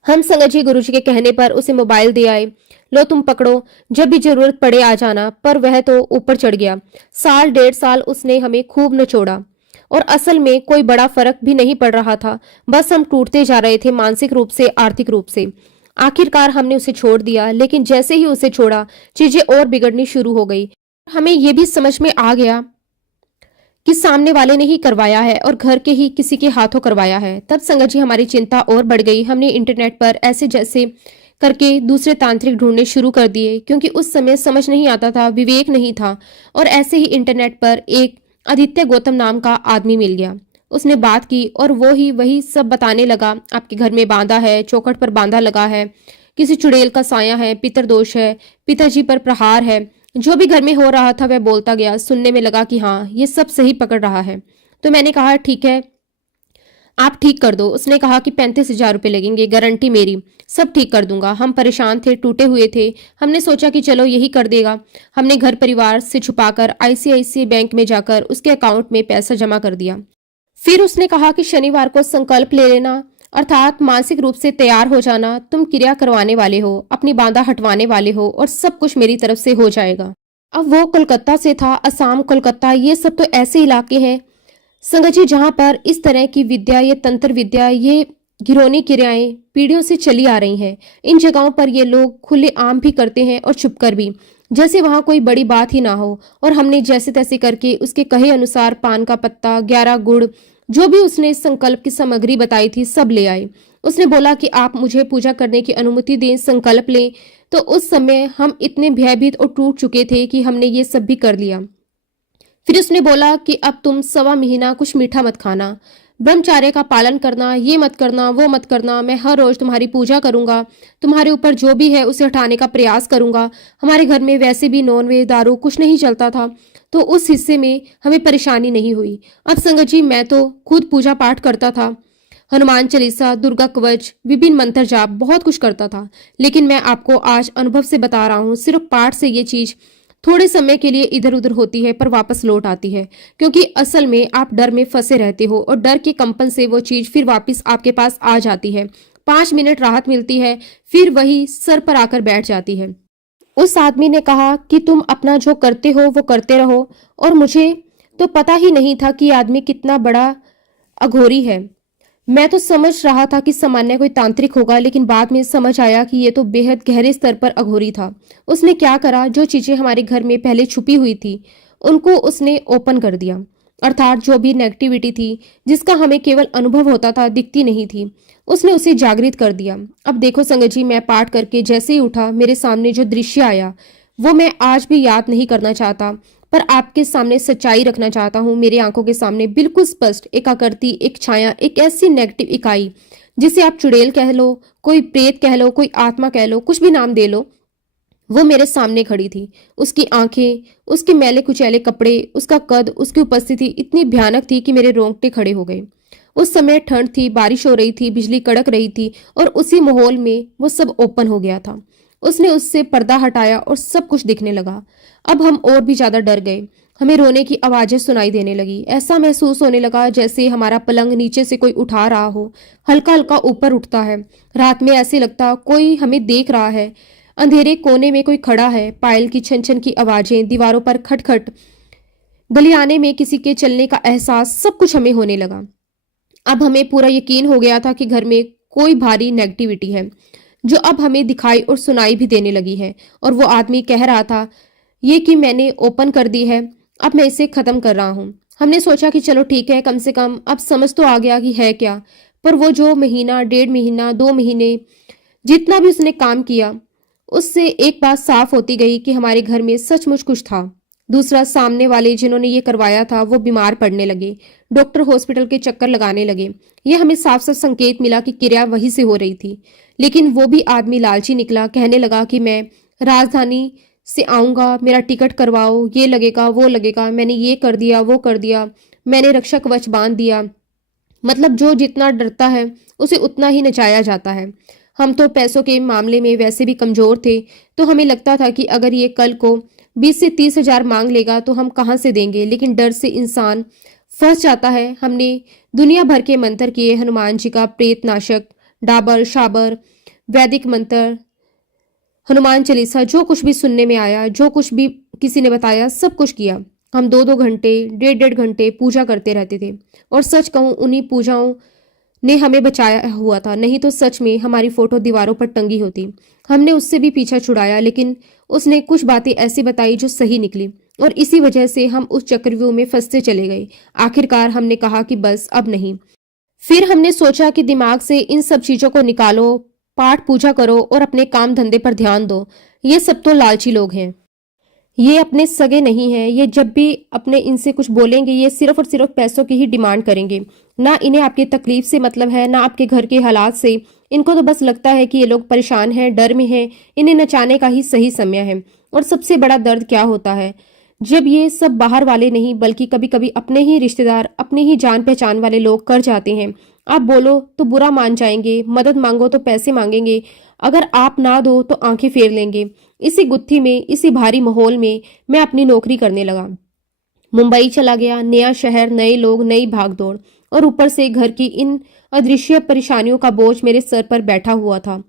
हम संगत जी गुरुजी के कहने पर उसे मोबाइल दे आए। लो तुम पकड़ो, जब भी जरूरत पड़े आ जाना। पर वह तो ऊपर चढ़ गया। साल 1.5 साल उसने हमें खूब नचोड़ा और असल में कोई बड़ा फर्क भी नहीं पड़ रहा था। बस हम टूटते जा रहे थे, मानसिक रूप से, आर्थिक रूप से। आखिरकार हमने उसे छोड़ दिया। लेकिन जैसे ही उसे छोड़ा, चीजें और बिगड़नी शुरू हो गई। हमें यह भी समझ में आ गया कि सामने वाले ने ही करवाया है और घर के ही किसी के हाथों करवाया है। तब संगत जी हमारी चिंता और बढ़ गई। हमने इंटरनेट पर ऐसे जैसे करके दूसरे तांत्रिक ढूंढने शुरू कर दिए, क्योंकि उस समय समझ नहीं आता था, विवेक नहीं था। और ऐसे ही इंटरनेट पर एक आदित्य गौतम नाम का आदमी मिल गया। उसने बात की और वो ही वही सब बताने लगा। आपके घर में बांधा है, चौखट पर बांधा लगा है, किसी चुड़ैल का साया है, पितरदोष है, पिताजी पर प्रहार है। जो भी घर में हो रहा था वह बोलता गया। सुनने में लगा कि हाँ, ये सब सही पकड़ रहा है। तो मैंने कहा ठीक है, आप ठीक कर दो। उसने कहा कि 35,000 रुपये लगेंगे, गारंटी मेरी, सब ठीक कर दूंगा। हम परेशान थे, टूटे हुए थे। हमने सोचा कि चलो यही कर देगा। हमने घर परिवार से छुपाकर ICICI बैंक में जाकर उसके अकाउंट में पैसा जमा कर दिया। फिर उसने कहा कि शनिवार को संकल्प ले लेना, अर्थात मानसिक रूप से तैयार हो जाना। तुम क्रिया करवाने वाले हो, अपनी बांधा हटवाने वाले हो और सब कुछ मेरी तरफ से हो जाएगा। अब वो कोलकाता से था। असम, कोलकाता, ये सब तो ऐसे इलाके हैं संगत जी जहां पर इस तरह की विद्या, ये तंत्र विद्या, ये घिरौनी क्रियाएं पीढ़ियों से चली आ रही हैं। इन जगहों पर ये लोग खुले आम भी करते हैं और छुपकर भी, जैसे वहां कोई बड़ी बात ही ना हो। और हमने जैसे तैसे करके उसके कहे अनुसार पान का पत्ता, 11 गुड़, जो भी उसने संकल्प की सामग्री बताई थी, सब ले आए। उसने बोला कि आप मुझे पूजा करने की अनुमति दें, संकल्प लें। तो उस समय हम इतने भयभीत और टूट चुके थे कि हमने ये सब भी कर लिया। फिर उसने बोला कि अब तुम 1.25 महीना कुछ मीठा मत खाना, ब्रह्मचार्य का पालन करना, ये मत करना, वो मत करना। मैं हर रोज तुम्हारी पूजा करूंगा, तुम्हारे ऊपर जो भी है उसे हटाने का प्रयास करूंगा। हमारे घर में वैसे भी नॉनवेज, दारू कुछ नहीं चलता था, तो उस हिस्से में हमें परेशानी नहीं हुई। अब संगत जी मैं तो खुद पूजा पाठ करता था, हनुमान चालीसा, दुर्गा कवच, विभिन्न मंत्र जाप, बहुत कुछ करता था। लेकिन मैं आपको आज अनुभव से बता रहा हूँ, सिर्फ पाठ से ये चीज थोड़े समय के लिए इधर उधर होती है पर वापस लौट आती है, क्योंकि असल में आप डर में फंसे रहते हो और डर के कंपन से वो चीज फिर वापस आपके पास आ जाती है। 5 मिनट राहत मिलती है, फिर वही सर पर आकर बैठ जाती है। उस आदमी ने कहा कि तुम अपना जो करते हो वो करते रहो, और मुझे तो पता ही नहीं था कि ये आदमी कितना बड़ा अघोरी है। मैं तो समझ रहा था कि सामान्य कोई तांत्रिक होगा, लेकिन बाद में समझ आया कि ये तो बेहद गहरे स्तर पर अघोरी था। उसने क्या करा, जो चीजें हमारे घर में पहले छुपी हुई थी उनको उसने ओपन कर दिया। अर्थात जो भी नेगेटिविटी थी जिसका हमें केवल अनुभव होता था, दिखती नहीं थी, उसने उसे जागृत कर दिया। अब देखो संगत जी, मैं पाठ करके जैसे ही उठा, मेरे सामने जो दृश्य आया वो मैं आज भी याद नहीं करना चाहता, पर आपके सामने सच्चाई रखना चाहता हूं। मेरे आंखों के सामने बिल्कुल स्पष्ट एक आकृति, एक छाया, एक ऐसी नेगेटिव इकाई जिसे आप चुड़ैल कह लो, कोई प्रेत कह लो, कोई आत्मा कह लो, कुछ भी नाम दे लो, वो मेरे सामने खड़ी थी। उसकी आंखें, उसके मैले कुचैले कपड़े, उसका कद, उसकी उपस्थिति इतनी भयानक थी कि मेरे रोंगटे खड़े हो गए। उस समय ठंड थी, बारिश हो रही थी, बिजली कड़क रही थी, और उसी माहौल में वो सब ओपन हो गया था। उसने उससे पर्दा हटाया और सब कुछ दिखने लगा। अब हम और भी ज्यादा डर गए। हमें रोने की आवाजें सुनाई देने लगी। ऐसा महसूस होने लगा जैसे हमारा पलंग नीचे से कोई उठा रहा हो, हल्का हल्का ऊपर उठता है। रात में ऐसे लगता कोई हमें देख रहा है। अंधेरे कोने में कोई खड़ा है। पायल की छन छन की आवाजें, दीवारों पर खटखट, गलियाने में किसी के चलने का एहसास, सब कुछ हमें होने लगा। अब हमें पूरा यकीन हो गया था कि घर में कोई भारी नेगेटिविटी है, जो अब हमें दिखाई और सुनाई भी देने लगी है। और वो आदमी कह रहा था ये कि मैंने ओपन कर दी है, अब मैं इसे खत्म कर रहा हूं। हमने सोचा कि चलो ठीक है, कम से कम अब समझ तो आ गया कि है क्या। पर वो जो महीना, 1.5 महीना, 2 महीने जितना भी उसने काम किया, उससे एक बात साफ होती गई कि हमारे घर में सचमुच कुछ था। दूसरा, सामने वाले जिन्होंने ये करवाया था वो बीमार पड़ने लगे, डॉक्टर हॉस्पिटल के चक्कर लगाने लगे। ये हमें साफ साफ संकेत मिला कि क्रिया वहीं से हो रही थी। लेकिन वो भी आदमी लालची निकला। कहने लगा कि मैं राजधानी से आऊंगा, मेरा टिकट करवाओ, ये लगेगा वो लगेगा, मैंने ये कर दिया वो कर दिया, मैंने रक्षा कवच बांध दिया। मतलब जो जितना डरता है उसे उतना ही नचाया जाता है। हम तो पैसों के मामले में वैसे भी कमजोर थे, तो हमें लगता था कि अगर ये कल को 20 से 30 हजार मांग लेगा तो हम कहाँ से देंगे। लेकिन डर से इंसान फंस जाता है। हमने दुनिया भर के मंत्र किए, हनुमान जी का प्रेतनाशक, डाबर शाबर, वैदिक मंत्र, हनुमान चालीसा, जो कुछ भी सुनने में आया, जो कुछ भी किसी ने बताया, सब कुछ किया। हम 2-2 घंटे, 1.5-1.5 घंटे पूजा करते रहते थे। और सच कहूं, उन्हीं पूजाओं ने हमें बचाया हुआ था, नहीं तो सच में हमारी फोटो दीवारों पर टंगी होती। हमने उससे भी पीछा छुड़ाया, लेकिन उसने कुछ बातें ऐसी बताई जो सही निकली, और इसी वजह से हम उस चक्रव्यूह में फंसते चले गए। आखिरकार हमने कहा कि बस अब नहीं। फिर हमने सोचा कि दिमाग से इन सब चीजों को निकालो, पाठ पूजा करो और अपने काम धंधे पर ध्यान दो। ये सब तो लालची लोग हैं, ये अपने सगे नहीं हैं। ये जब भी अपने इनसे कुछ बोलेंगे, ये सिर्फ और सिर्फ पैसों की ही डिमांड करेंगे। ना इन्हें आपकी तकलीफ से मतलब है, ना आपके घर के हालात से। इनको तो बस लगता है कि ये लोग परेशान हैं, डर में हैं, इन्हें नचाने का ही सही समय है। और सबसे बड़ा दर्द क्या होता है, जब ये सब बाहर वाले नहीं बल्कि कभी कभी अपने ही रिश्तेदार, अपने ही जान पहचान वाले लोग कर जाते हैं। आप बोलो तो बुरा मान जाएंगे, मदद मांगो तो पैसे मांगेंगे, अगर आप ना दो तो आंखें फेर लेंगे। इसी गुत्थी में, इसी भारी माहौल में मैं अपनी नौकरी करने लगा। मुंबई चला गया, नया शहर, नए लोग, नई भागदौड़, और ऊपर से घर की इन अदृश्य परेशानियों का बोझ मेरे सर पर बैठा हुआ था।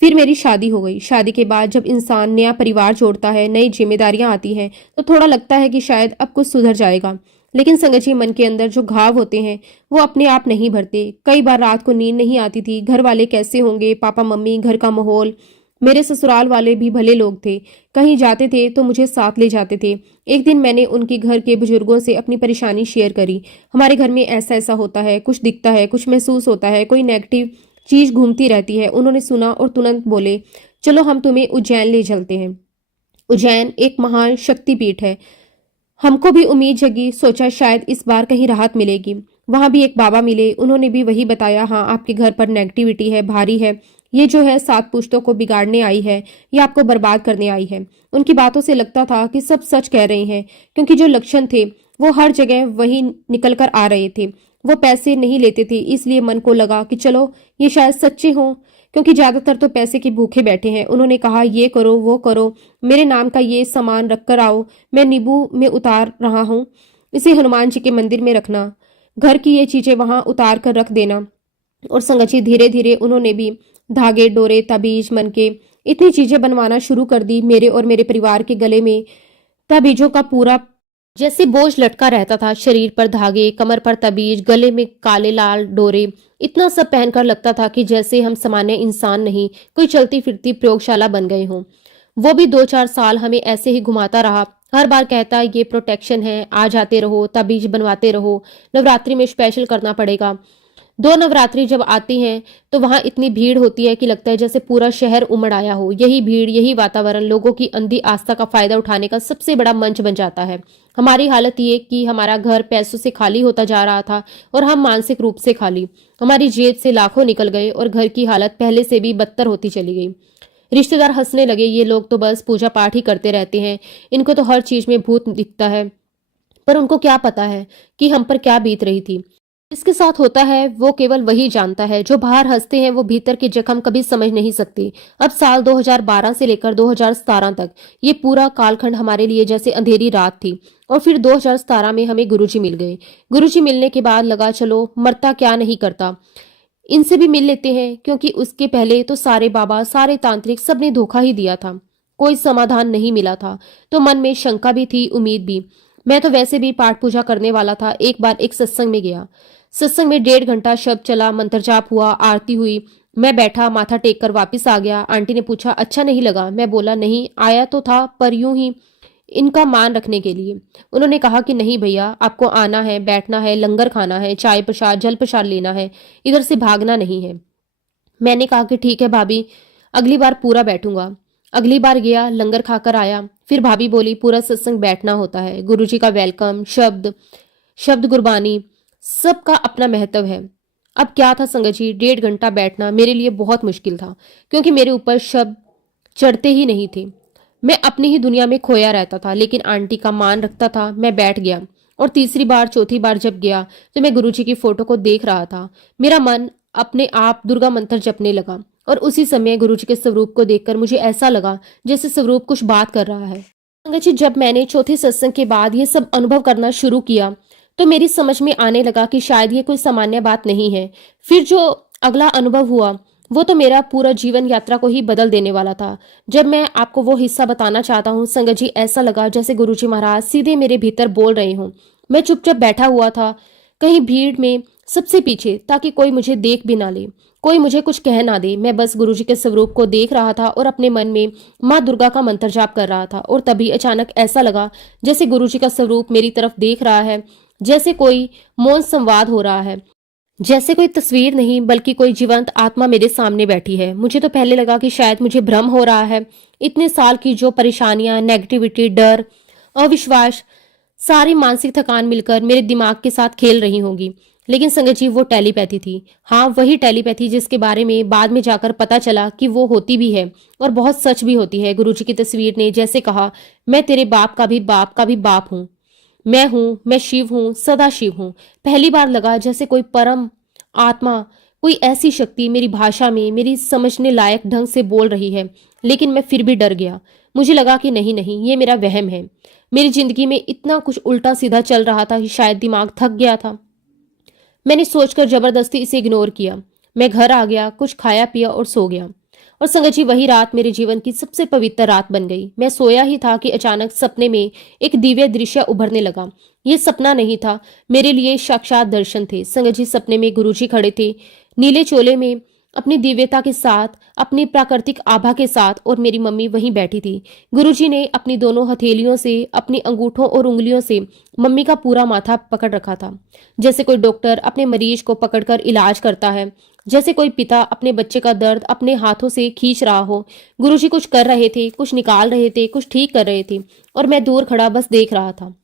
फिर मेरी शादी हो गई। शादी के बाद जब इंसान नया परिवार जोड़ता है, नई जिम्मेदारियां आती हैं, तो थोड़ा लगता है कि शायद अब कुछ सुधर जाएगा। लेकिन संगत जी, मन के अंदर जो घाव होते हैं वो अपने आप नहीं भरते। कई बार रात को नींद नहीं आती थी। घर वाले कैसे होंगे, पापा मम्मी, घर का माहौल। मेरे ससुराल वाले भी भले लोग थे, कहीं जाते थे तो मुझे साथ ले जाते थे। एक दिन मैंने उनके घर के बुजुर्गों से अपनी परेशानी शेयर करी। हमारे घर में ऐसा ऐसा होता है, कुछ दिखता है, कुछ महसूस होता है, कोई नेगेटिव चीज घूमती रहती है। उन्होंने सुना और तुरंत बोले, चलो हम तुम्हें उज्जैन ले चलते हैं। उज्जैन एक महान शक्तिपीठ है। हमको भी उम्मीद जगी, सोचा शायद इस बार कहीं राहत मिलेगी। वहां भी एक बाबा मिले, उन्होंने भी वही बताया, हाँ आपके घर पर नेगेटिविटी है, भारी है, ये जो है 7 पुश्तों को बिगाड़ने आई है, ये आपको बर्बाद करने आई है। उनकी बातों से लगता था कि सब सच कह रहे हैं, क्योंकि जो लक्षण थे वो हर जगह वही निकल कर आ रहे थे। वो पैसे नहीं लेते थे, इसलिए मन को लगा कि चलो ये शायद सच्चे हों। क्योंकि ज्यादातर तो पैसे के भूखे बैठे हैं। उन्होंने कहा ये करो वो करो, मेरे नाम का ये सामान रख कर आओ, मैं नींबू में उतार रहा हूँ, इसे हनुमान जी के मंदिर में रखना, घर की ये चीजें वहां उतार कर रख देना। और संगत जी धीरे धीरे उन्होंने भी धागे डोरे ताबीज मनके इतनी चीजें बनवाना शुरू कर दी मेरे और मेरे परिवार के गले में। ताबीजों का पूरा जैसे बोझ लटका रहता था, शरीर पर धागे, कमर पर ताबीज, गले में काले लाल डोरे, इतना सब पहनकर लगता था कि जैसे हम सामान्य इंसान नहीं, कोई चलती फिरती प्रयोगशाला बन गए हों। वो भी 2-4 साल हमें ऐसे ही घुमाता रहा। हर बार कहता ये प्रोटेक्शन है, आ जाते रहो, ताबीज बनवाते रहो, नवरात्रि में स्पेशल करना पड़ेगा। 2 नवरात्रि जब आती हैं तो वहां इतनी भीड़ होती है कि लगता है जैसे पूरा शहर उमड़ आया हो। यही भीड़, यही वातावरण लोगों की अंधी आस्था का फायदा उठाने का सबसे बड़ा मंच बन जाता है। हमारी हालत ये कि हमारा घर पैसों से खाली होता जा रहा था और हम मानसिक रूप से खाली। हमारी जेब से लाखों निकल गए और घर की हालत पहले से भी बदतर होती चली गई। रिश्तेदार हंसने लगे, ये लोग तो बस पूजा पाठ ही करते रहते हैं, इनको तो हर चीज में भूत दिखता है। पर उनको क्या पता है कि हम पर क्या बीत रही थी। इसके साथ होता है वो केवल वही जानता है। जो बाहर हंसते हैं वो भीतर के जख्म कभी समझ नहीं सकते। अब साल 2012 से लेकर 2017 तक ये पूरा कालखंड हमारे लिए जैसे अंधेरी रात थी। और फिर 2017 में हमें गुरुजी मिल गए। गुरुजी मिलने के बाद लगा चलो मरता क्या नहीं करता, इनसे भी मिल लेते हैं, क्योंकि उसके पहले तो सारे बाबा सारे तांत्रिक सबने धोखा ही दिया था। कोई समाधान नहीं मिला था। तो मन में शंका भी थी, उम्मीद भी। मैं तो वैसे भी पाठ पूजा करने वाला था। एक बार एक सत्संग में गया। सत्संग में 1.5 घंटा शब्द चला, मंत्र जाप हुआ, आरती हुई। मैं बैठा, माथा टेक कर वापिस आ गया। आंटी ने पूछा अच्छा नहीं लगा? मैं बोला नहीं, आया तो था पर यूं ही इनका मान रखने के लिए। उन्होंने कहा कि नहीं भैया, आपको आना है, बैठना है, लंगर खाना है, चाय प्रसाद जल प्रसाद लेना है, इधर से भागना नहीं है। मैंने कहा कि ठीक है भाभी, अगली बार पूरा बैठूंगा। अगली बार गया, लंगर खाकर आया। फिर भाभी बोली पूरा सत्संग बैठना होता है, गुरुजी का वेलकम, शब्द शब्द गुरबानी, सबका अपना महत्व है। अब क्या था संगत जी, 1.5 घंटा बैठना मेरे लिए बहुत मुश्किल था, क्योंकि मेरे ऊपर शब्द चढ़ते ही नहीं थे। मैं अपनी ही दुनिया में खोया रहता था। लेकिन आंटी का मान रखता था। मैं बैठ गया और तीसरी बार चौथी बार जब गया तो मैं गुरुजी की फोटो को देख रहा था। मेरा मन अपने आप दुर्गा मंत्र जपने लगा और उसी समय गुरुजी के स्वरूप को देखकर मुझे ऐसा लगा जैसे स्वरूप कुछ बात कर रहा है। संगत जी, जब मैंने चौथे सत्संग के बाद ये सब अनुभव करना शुरू किया तो मेरी समझ में आने लगा कि शायद ये कोई सामान्य बात नहीं है। फिर जो अगला अनुभव हुआ वो तो मेरा पूरा जीवन यात्रा को ही बदल देने वाला था। जब मैं आपको वो हिस्सा बताना चाहता हूँ संगत जी, ऐसा लगा जैसे गुरुजी महाराज सीधे मेरे भीतर बोल रहे हों। मैं चुपचाप बैठा हुआ था कहीं भीड़ में सबसे पीछे, ताकि कोई मुझे देख भी ना ले, कोई मुझे कुछ कह ना दे। मैं बस गुरुजी के स्वरूप को देख रहा था और अपने मन में माँ दुर्गा का मंत्र जाप कर रहा था। और तभी अचानक ऐसा लगा जैसे गुरुजी का स्वरूप मेरी तरफ देख रहा है, जैसे कोई मौन संवाद हो रहा है, जैसे कोई तस्वीर नहीं बल्कि कोई जीवंत आत्मा मेरे सामने बैठी है। मुझे तो पहले लगा कि शायद मुझे भ्रम हो रहा है। इतने साल की जो परेशानियां, नेगेटिविटी, डर, अविश्वास, सारी मानसिक थकान मिलकर मेरे दिमाग के साथ खेल रही होंगी। लेकिन संगत जी, वो टेलीपैथी थी। हाँ, वही टेलीपैथी जिसके बारे में बाद में जाकर पता चला कि वो होती भी है और बहुत सच भी होती है। गुरुजी की तस्वीर ने जैसे कहा, मैं तेरे बाप का भी बाप हूँ, मैं शिव हूँ, सदा शिव हूँ। पहली बार लगा जैसे कोई परम आत्मा, कोई ऐसी शक्ति मेरी भाषा में मेरी समझने लायक ढंग से बोल रही है। लेकिन मैं फिर भी डर गया। मुझे लगा कि नहीं नहीं, ये मेरा वहम है। मेरी जिंदगी में इतना कुछ उल्टा सीधा चल रहा था कि शायद दिमाग थक गया था। मैंने सोचकर जबरदस्ती इसे इग्नोर किया। मैं घर आ गया, कुछ खाया पिया और सो गया। और संगत जी, वही रात मेरे जीवन की सबसे पवित्र रात बन गई। मैं सोया ही था कि अचानक सपने में एक दिव्य दृश्य उभरने लगा। ये सपना नहीं था, मेरे लिए साक्षात दर्शन थे। संगत जी, सपने में गुरुजी खड़े थे, नीले चोले में, अपनी दिव्यता के साथ, अपनी प्राकृतिक आभा के साथ, और मेरी मम्मी वहीं बैठी थी। गुरुजी ने अपनी दोनों हथेलियों से, अपनी अंगूठों और उंगलियों से मम्मी का पूरा माथा पकड़ रखा था, जैसे कोई डॉक्टर अपने मरीज को पकड़कर इलाज करता है, जैसे कोई पिता अपने बच्चे का दर्द अपने हाथों से खींच रहा हो। गुरुजी कुछ कर रहे थे, कुछ निकाल रहे थे, कुछ ठीक कर रहे थे, और मैं दूर खड़ा बस देख रहा था,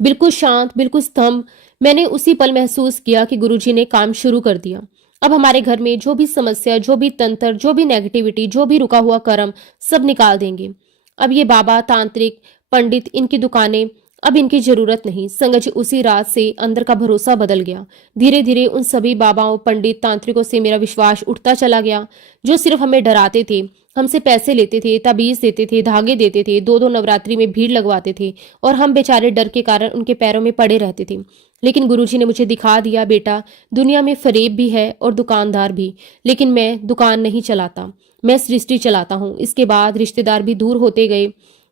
बिल्कुल शांत, बिल्कुल स्तंभ। मैंने उसी पल महसूस किया कि गुरुजी ने काम शुरू कर दिया। अब हमारे घर में जो भी समस्या, जो भी तंत्र, जो भी नेगेटिविटी, जो भी रुका हुआ कर्म, सब निकाल देंगे। अब ये बाबा, तांत्रिक, पंडित, इनकी दुकानें अब इनकी जरूरत नहीं। संगत जी, उसी रात से अंदर का भरोसा बदल गया। धीरे धीरे उन सभी बाबाओं, पंडित, तांत्रिकों से मेरा विश्वास उठता चला गया, जो सिर्फ हमें डराते थे, हमसे पैसे लेते थे, ताबीज देते थे, धागे देते थे, दो दो नवरात्रि में भीड़ लगवाते थे और हम बेचारे डर के कारण उनके पैरों में पड़े रहते थे। लेकिन गुरुजी ने मुझे दिखा दिया, बेटा, दुनिया में फरेब भी है और दुकानदार भी, लेकिन मैं दुकान नहीं चलाता, मैं सृष्टि चलाता हूँ। इसके बाद रिश्तेदार भी दूर होते गए,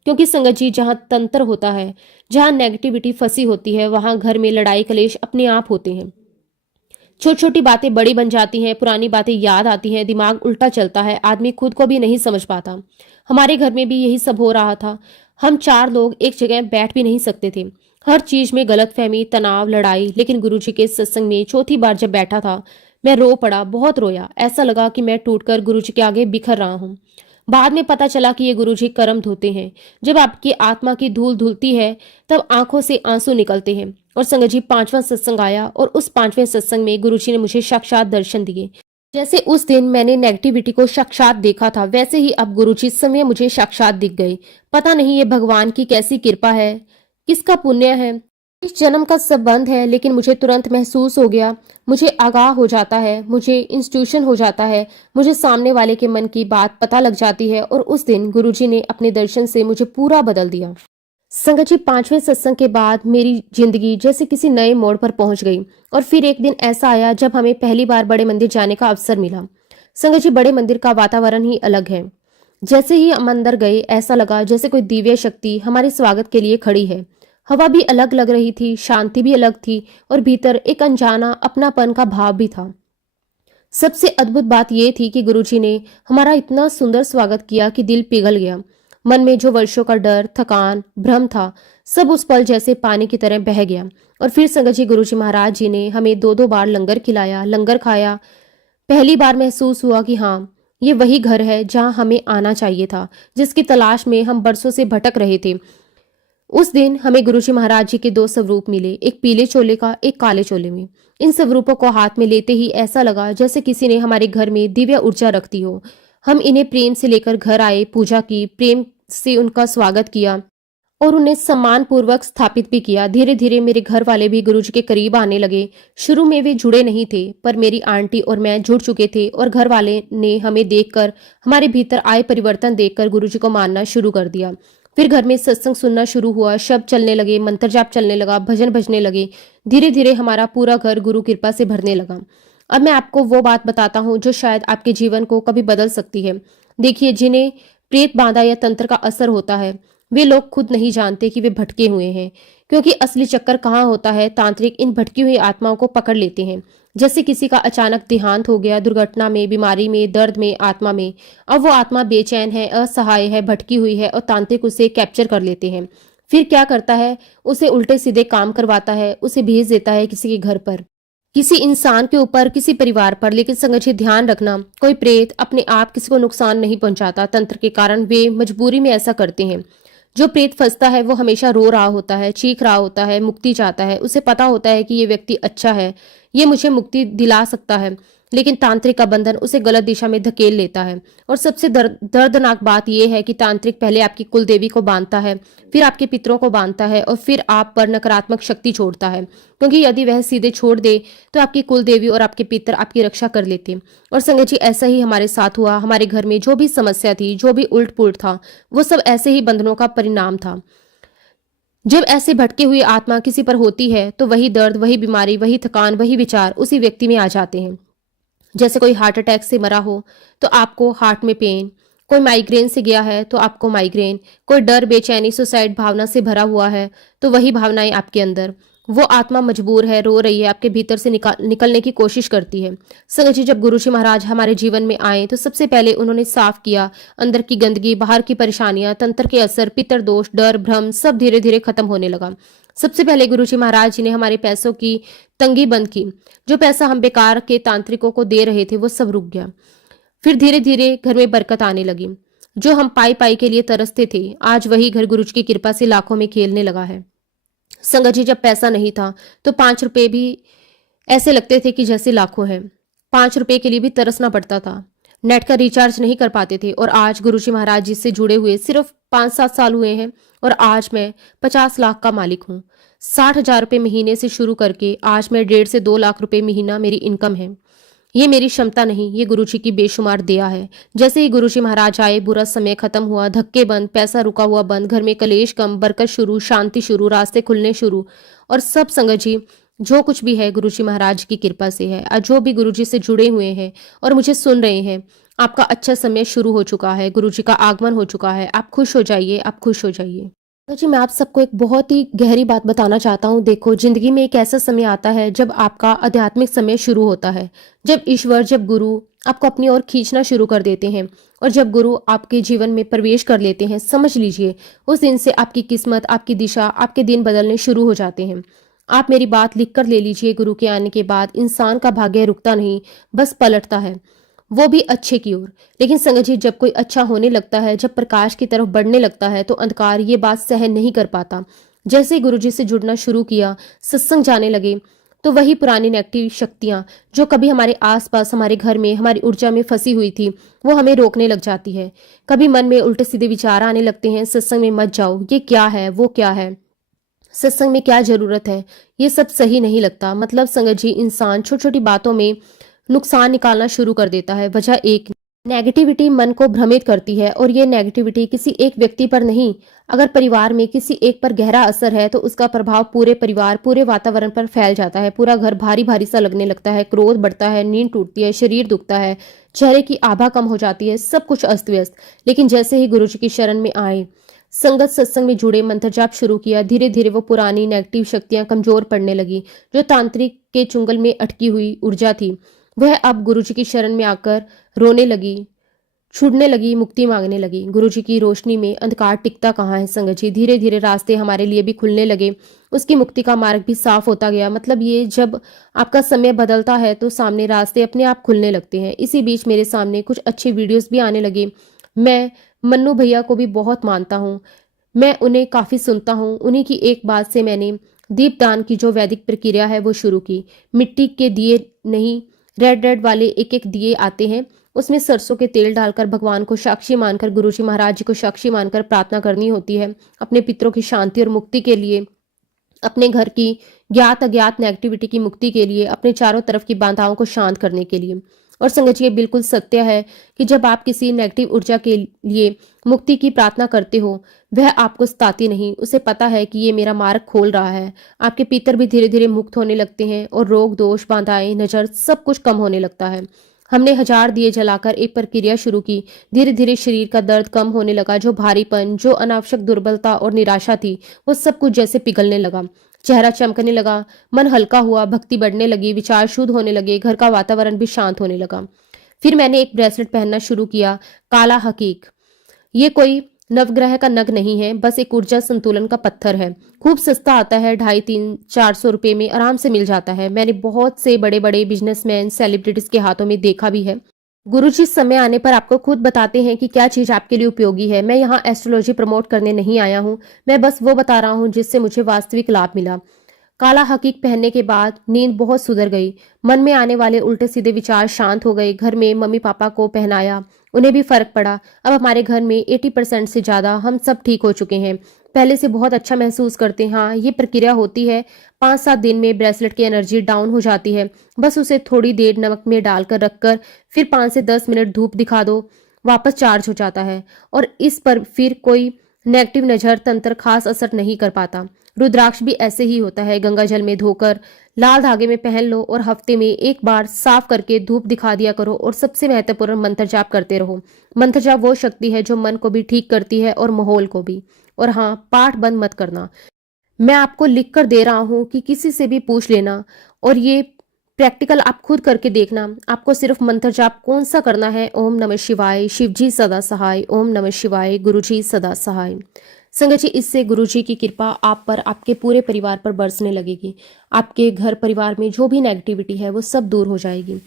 क्योंकि संगत जी, जहाँ तंत्र होता है, जहाँ नेगेटिविटी फंसी होती है, वहां घर में लड़ाई कलेश अपने आप होते हैं। छोटी छोटी बातें बड़ी बन जाती हैं, पुरानी बातें याद आती हैं, दिमाग उल्टा चलता है, आदमी खुद को भी नहीं समझ पाता। हमारे घर में भी यही सब हो रहा था। हम 4 लोग एक जगह बैठ भी नहीं सकते थे। हर चीज में गलतफहमी, तनाव, लड़ाई। लेकिन गुरुजी के सत्संग में चौथी बार जब बैठा था, मैं रो पड़ा, बहुत रोया। ऐसा लगा कि मैं टूटकर गुरुजी के आगे बिखर रहा हूँ। बाद में पता चला कि ये गुरुजी कर्म धोते हैं। जब आपकी आत्मा की धूल धुलती है, तब आंखों से आंसू निकलते हैं। और संगत जी, 5वां सत्संग आया और उस 5वें सत्संग में गुरुजी ने मुझे साक्षात दर्शन दिए। जैसे उस दिन मैंने नेगेटिविटी को साक्षात देखा था, वैसे ही अब गुरुजी इस समय मुझे साक्षात दिख गए। पता नहीं ये भगवान की कैसी कृपा है, किसका पुण्य है, इस जन्म का संबंध है, लेकिन मुझे तुरंत महसूस हो गया, मुझे आगाह हो जाता है, मुझे इंस्टीट्यूशन हो जाता है, मुझे सामने वाले के मन की बात पता लग जाती है। और उस दिन गुरुजी ने अपने दर्शन से मुझे पूरा बदल दिया। संगत जी, 5वें सत्संग के बाद मेरी जिंदगी जैसे किसी नए मोड़ पर पहुंच गई। और फिर एक दिन ऐसा आया जब हमें पहली बार बड़े मंदिर जाने का अवसर मिला। संगत जी, बड़े मंदिर का वातावरण ही अलग है। जैसे ही हम अंदर गए, ऐसा लगा जैसे कोई दिव्य शक्ति हमारे स्वागत के लिए खड़ी है। हवा भी अलग लग रही थी, शांति भी अलग थी और भीतर एक अनजाना अपनापन का भाव भी था। सबसे अद्भुत बात यह थी कि गुरुजी ने हमारा इतना सुंदर स्वागत किया कि दिल पिघल गया। मन में जो वर्षों का डर, थकान, भ्रम था, सब उस पल जैसे पानी की तरह बह गया। और फिर संगत जी, गुरुजी महाराज जी ने हमें 2-2 बार लंगर खिलाया, लंगर खाया। पहली बार महसूस हुआ कि हाँ, ये वही घर है जहाँ हमें आना चाहिए था, जिसकी तलाश में हम बरसों से भटक रहे थे। उस दिन हमें गुरुजी महाराज जी के 2 स्वरूप मिले, एक पीले चोले का, एक काले चोले में। इन स्वरूपों को हाथ में लेते ही ऐसा लगा जैसे किसी ने हमारे घर में दिव्य ऊर्जा रख दी हो। हम इन्हें प्रेम से लेकर घर आए, पूजा की, प्रेम से उनका स्वागत किया और उन्हें सम्मान पूर्वक स्थापित भी किया। धीरे धीरे मेरे घर वाले भी गुरुजी के करीब आने लगे। शुरू में वे जुड़े नहीं थे, पर मेरी आंटी और मैं जुड़ चुके थे और घर वाले ने हमें देखकर, हमारे भीतर आए परिवर्तन देखकर गुरुजी को मानना शुरू कर दिया। फिर घर में सत्संग सुनना शुरू हुआ, शब्द चलने लगे, मंत्र जाप चलने लगा, भजन भजने लगे। धीरे धीरे हमारा पूरा घर गुरु कृपा से भरने लगा। अब मैं आपको वो बात बताता हूँ जो शायद आपके जीवन को कभी बदल सकती है। देखिए, जिन्हें प्रेत बाधा या तंत्र का असर होता है, वे लोग खुद नहीं जानते कि वे भटके हुए हैं, क्योंकि असली चक्कर कहाँ होता है, तांत्रिक इन भटकी हुई आत्माओं को पकड़ लेते हैं। जैसे किसी का अचानक देहांत हो गया, दुर्घटना में, बीमारी में, दर्द में, आत्मा में। अब वो आत्मा बेचैन है, असहाय है, भटकी हुई है और तांत्रिक उसे कैप्चर कर लेते हैं। फिर क्या करता है, उसे उल्टे सीधे काम करवाता है, उसे भेज देता है किसी के घर पर, किसी इंसान के ऊपर, किसी परिवार पर। लेकिन संगत जी, ध्यान रखना, कोई प्रेत अपने आप किसी को नुकसान नहीं पहुंचाता। तंत्र के कारण वे मजबूरी में ऐसा करते हैं। जो प्रेत फंसता है वो हमेशा रो रहा होता है, चीख रहा होता है, मुक्ति चाहता है। उसे पता होता है कि ये व्यक्ति अच्छा है, ये मुझे मुक्ति दिला सकता है, लेकिन तांत्रिक का बंधन उसे गलत दिशा में धकेल लेता है। और सबसे दर्दनाक बात यह है कि तांत्रिक पहले आपकी कुल देवी को बांधता है, फिर आपके पितरों को बांधता है और फिर आप पर नकारात्मक शक्ति छोड़ता है, क्योंकि यदि वह सीधे छोड़ दे तो आपकी कुल देवी और आपके पितर आपकी रक्षा कर लेते। और संगत जी, ऐसा ही हमारे साथ हुआ। हमारे घर में जो भी समस्या थी, जो भी उल्ट पुलट था, वो सब ऐसे ही बंधनों का परिणाम था। जब ऐसे भटकी हुई आत्मा किसी पर होती है तो वही दर्द, वही बीमारी, वही थकान, वही विचार उसी व्यक्ति में आ जाते हैं। जैसे कोई हार्ट अटैक से मरा हो तो आपको हार्ट में पेन, कोई माइग्रेन से गया है तो आपको माइग्रेन, कोई डर, बेचैनी, सुसाइड भावना से भरा हुआ है तो वही भावनाएं आपके अंदर। वो आत्मा मजबूर है, रो रही है, आपके भीतर से निकलने की कोशिश करती है। संगत जी, जब गुरुजी महाराज हमारे जीवन में आए तो सबसे पहले उन्होंने साफ किया अंदर की गंदगी, बाहर की परेशानियां, तंत्र के असर, पितर दोष, डर, भ्रम सब धीरे धीरे खत्म होने लगा। सबसे पहले गुरुजी महाराज जी ने हमारे पैसों की तंगी बंद की। जो पैसा हम बेकार के तांत्रिकों को दे रहे थे वो सब रुक गया। फिर धीरे धीरे घर में बरकत आने लगी। जो हम पाई पाई के लिए तरसते थे, आज वही घर गुरुजी की कृपा से लाखों में खेलने लगा है। संगत जी, जब पैसा नहीं था तो 5 रुपए भी ऐसे लगते थे कि जैसे लाखों है। 5 रुपए के लिए भी तरसना पड़ता था। नेट का रिचार्ज नहीं कर पाते थे और आज गुरुजी महाराज जी से जुड़े हुए सिर्फ 5-7 साल हुए हैं और आज मैं 50 लाख का मालिक हूँ। 60,000 रुपये महीने से शुरू करके आज मैं 1.5 से 2 लाख रुपए महीना मेरी इनकम है। ये मेरी क्षमता नहीं, ये गुरुजी की बेशुमार दया है। जैसे ही गुरुजी महाराज आए, बुरा समय खत्म हुआ, धक्के बंद, पैसा रुका हुआ बंद, घर में कलेश कम, बरकत शुरू, शांति शुरू, रास्ते खुलने शुरू। और सब संगत जी, जो कुछ भी है गुरुजी महाराज की कृपा से है। आज जो भी गुरुजी से जुड़े हुए हैं और मुझे सुन रहे हैं, आपका अच्छा समय शुरू हो चुका है, गुरुजी का आगमन हो चुका है। आप खुश हो जाइए, आप खुश हो जाइए। तो जी, मैं आप सबको एक बहुत ही गहरी बात बताना चाहता हूँ। देखो, जिंदगी में एक ऐसा समय आता है जब आपका आध्यात्मिक समय शुरू होता है, जब ईश्वर, जब गुरु आपको अपनी ओर खींचना शुरू कर देते हैं और जब गुरु आपके जीवन में प्रवेश कर लेते हैं, समझ लीजिए उस दिन से आपकी किस्मत, आपकी दिशा, आपके दिन बदलने शुरू हो जाते हैं। आप मेरी बात लिख कर ले लीजिए। गुरु के आने के बाद इंसान का भाग्य रुकता नहीं, बस पलटता है, वो भी अच्छे की ओर। लेकिन संगत जी, जब कोई अच्छा होने लगता है, जब प्रकाश की तरफ बढ़ने लगता है, तो अंधकार ये बात सहन नहीं कर पाता। जैसे ही गुरुजी से जुड़ना शुरू किया, सत्संग जाने लगे, तो वही पुरानी नेगेटिव शक्तियां जो कभी हमारे आसपास, हमारे घर में, हमारी ऊर्जा में फंसी हुई थी, वो हमें रोकने लग जाती है। कभी मन में उल्टे सीधे विचार आने लगते हैं, सत्संग में मत जाओ, ये क्या है, वो क्या है, सत्संग में क्या जरूरत है, ये सब सही नहीं लगता। मतलब संगत जी, इंसान छोटी छोटी बातों में नुकसान निकालना शुरू कर देता है। वजह एक, नेगेटिविटी मन को भ्रमित करती है और ये नेगेटिविटी किसी एक व्यक्ति पर नहीं, अगर परिवार में किसी एक पर गहरा असर है तो उसका प्रभाव पूरे परिवार, पूरे वातावरण पर फैल जाता है। पूरा घर भारी भारी सा लगने लगता है, क्रोध बढ़ता है, नींद टूटती है, शरीर दुखता है, चेहरे की आभा कम हो जाती है, सब कुछ अस्त व्यस्त। लेकिन जैसे ही गुरु जी की शरण में आए, संगत सत्संग में जुड़े, मंत्र जाप शुरू किया, धीरे धीरे वो पुरानी नेगेटिव शक्तियां कमजोर पड़ने लगी। जो तांत्रिक के चुंगल में अटकी हुई ऊर्जा थी, वह अब गुरुजी की शरण में आकर रोने लगी, छूटने लगी, मुक्ति मांगने लगी। गुरुजी की रोशनी में अंधकार टिकता कहाँ है संगत जी। धीरे धीरे रास्ते हमारे लिए भी खुलने लगे, उसकी मुक्ति का मार्ग भी साफ होता गया। मतलब ये, जब आपका समय बदलता है तो सामने रास्ते अपने आप खुलने लगते हैं। इसी बीच मेरे सामने कुछ अच्छे वीडियोस भी आने लगे। मैं मन्नू भैया को भी बहुत मानता हूँ, मैं उन्हें काफी सुनता हूँ। उन्हीं की एक बात से मैंने दीपदान की जो वैदिक प्रक्रिया है वो शुरू की। मिट्टी के दिए नहीं, रेड रेड वाले एक एक दिए आते हैं, उसमें सरसों के तेल डालकर भगवान को साक्षी मानकर, गुरुजी महाराज जी को साक्षी मानकर प्रार्थना करनी होती है अपने पितरों की शांति और मुक्ति के लिए, अपने घर की ज्ञात अज्ञात नेगेटिविटी की मुक्ति के लिए, अपने चारों तरफ की बाधाओं को शांत करने के लिए। और संगत जी, ये बिल्कुल सत्य है कि जब आप किसी नेगेटिव ऊर्जा के लिए मुक्ति की प्रार्थना करते हो, वह आपको सताती नहीं, उसे पता है कि ये मेरा मार्ग खोल रहा है। आपके पितर भी धीरे धीरे मुक्त होने लगते हैं और रोग, दोष, बाधाएं, नजर, सब कुछ कम होने लगता है। हमने 1000 दिए जलाकर एक प्रक्रिया शुरू की। धीरे धीरे शरीर का दर्द कम होने लगा, जो भारीपन, जो अनावश्यक दुर्बलता और निराशा थी, वो सब कुछ जैसे पिघलने लगा। चेहरा चमकने लगा, मन हल्का हुआ, भक्ति बढ़ने लगी, विचार शुद्ध होने लगे, घर का वातावरण भी शांत होने लगा। फिर मैंने एक ब्रेसलेट पहनना शुरू किया, काला हकीक। ये कोई नवग्रह का नग नहीं है, बस एक ऊर्जा संतुलन का पत्थर है। खूब सस्ता आता है, 250-300-400 रुपए में आराम से मिल जाता है। मैंने बहुत से बड़े बड़े बिजनेसमैन, सेलिब्रिटीज के हाथों में देखा भी है। गुरुजी समय आने पर आपको खुद बताते हैं कि क्या चीज आपके लिए उपयोगी है। मैं यहाँ एस्ट्रोलॉजी प्रमोट करने नहीं आया हूँ, मैं बस वो बता रहा हूँ जिससे मुझे वास्तविक लाभ मिला। काला हकीक पहनने के बाद नींद बहुत सुधर गई, मन में आने वाले उल्टे सीधे विचार शांत हो गए। घर में मम्मी पापा को पहनाया, उन्हें भी फर्क पड़ा। अब हमारे घर में 80% से ज्यादा हम सब ठीक हो चुके हैं, पहले से बहुत अच्छा महसूस करते हैं। हाँ, ये प्रक्रिया होती है, 5-7 दिन में ब्रेसलेट की एनर्जी डाउन हो जाती है। बस उसे थोड़ी देर नमक में डालकर रखकर फिर 5 से 10 मिनट धूप दिखा दो, वापस चार्ज हो जाता है और इस पर फिर कोई नेगेटिव नजर तंत्र खास असर नहीं कर पाता। रुद्राक्ष भी ऐसे ही होता है, गंगा जल में धोकर लाल धागे में पहन लो और हफ्ते में एक बार साफ करके धूप दिखा दिया करो। और सबसे महत्वपूर्ण, मंत्र जाप करते रहो। मंत्र जाप वो शक्ति है जो मन को भी ठीक करती है और माहौल को भी। और हाँ, पाठ बंद मत करना, मैं आपको लिख कर दे रहा हूँ कि किसी से भी पूछ लेना और ये प्रैक्टिकल आप खुद करके देखना। आपको सिर्फ मंत्र जाप कौन सा करना है, ओम नमः शिवाय, शिवजी सदा सहाय, ओम नमः शिवाय, गुरुजी सदा सहाय। संगत जी, इससे गुरुजी की कृपा आप पर, आपके पूरे परिवार पर बरसने लगेगी। आपके घर परिवार में जो भी नेगेटिविटी है वो सब दूर हो जाएगी।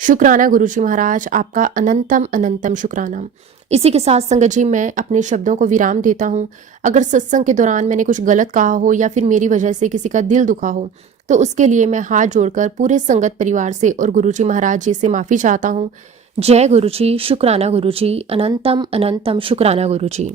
शुक्राना गुरुजी महाराज, आपका अनंतम अनंतम शुक्राना। इसी के साथ संगत जी, मैं अपने शब्दों को विराम देता हूँ। अगर सत्संग के दौरान मैंने कुछ गलत कहा हो या फिर मेरी वजह से किसी का दिल दुखा हो, तो उसके लिए मैं हाथ जोड़कर पूरे संगत परिवार से और गुरुजी महाराज जी से माफी चाहता हूँ। जय गुरु जी, शुक्राना गुरु जी, अनंतम अनंतम शुक्राना गुरु जी।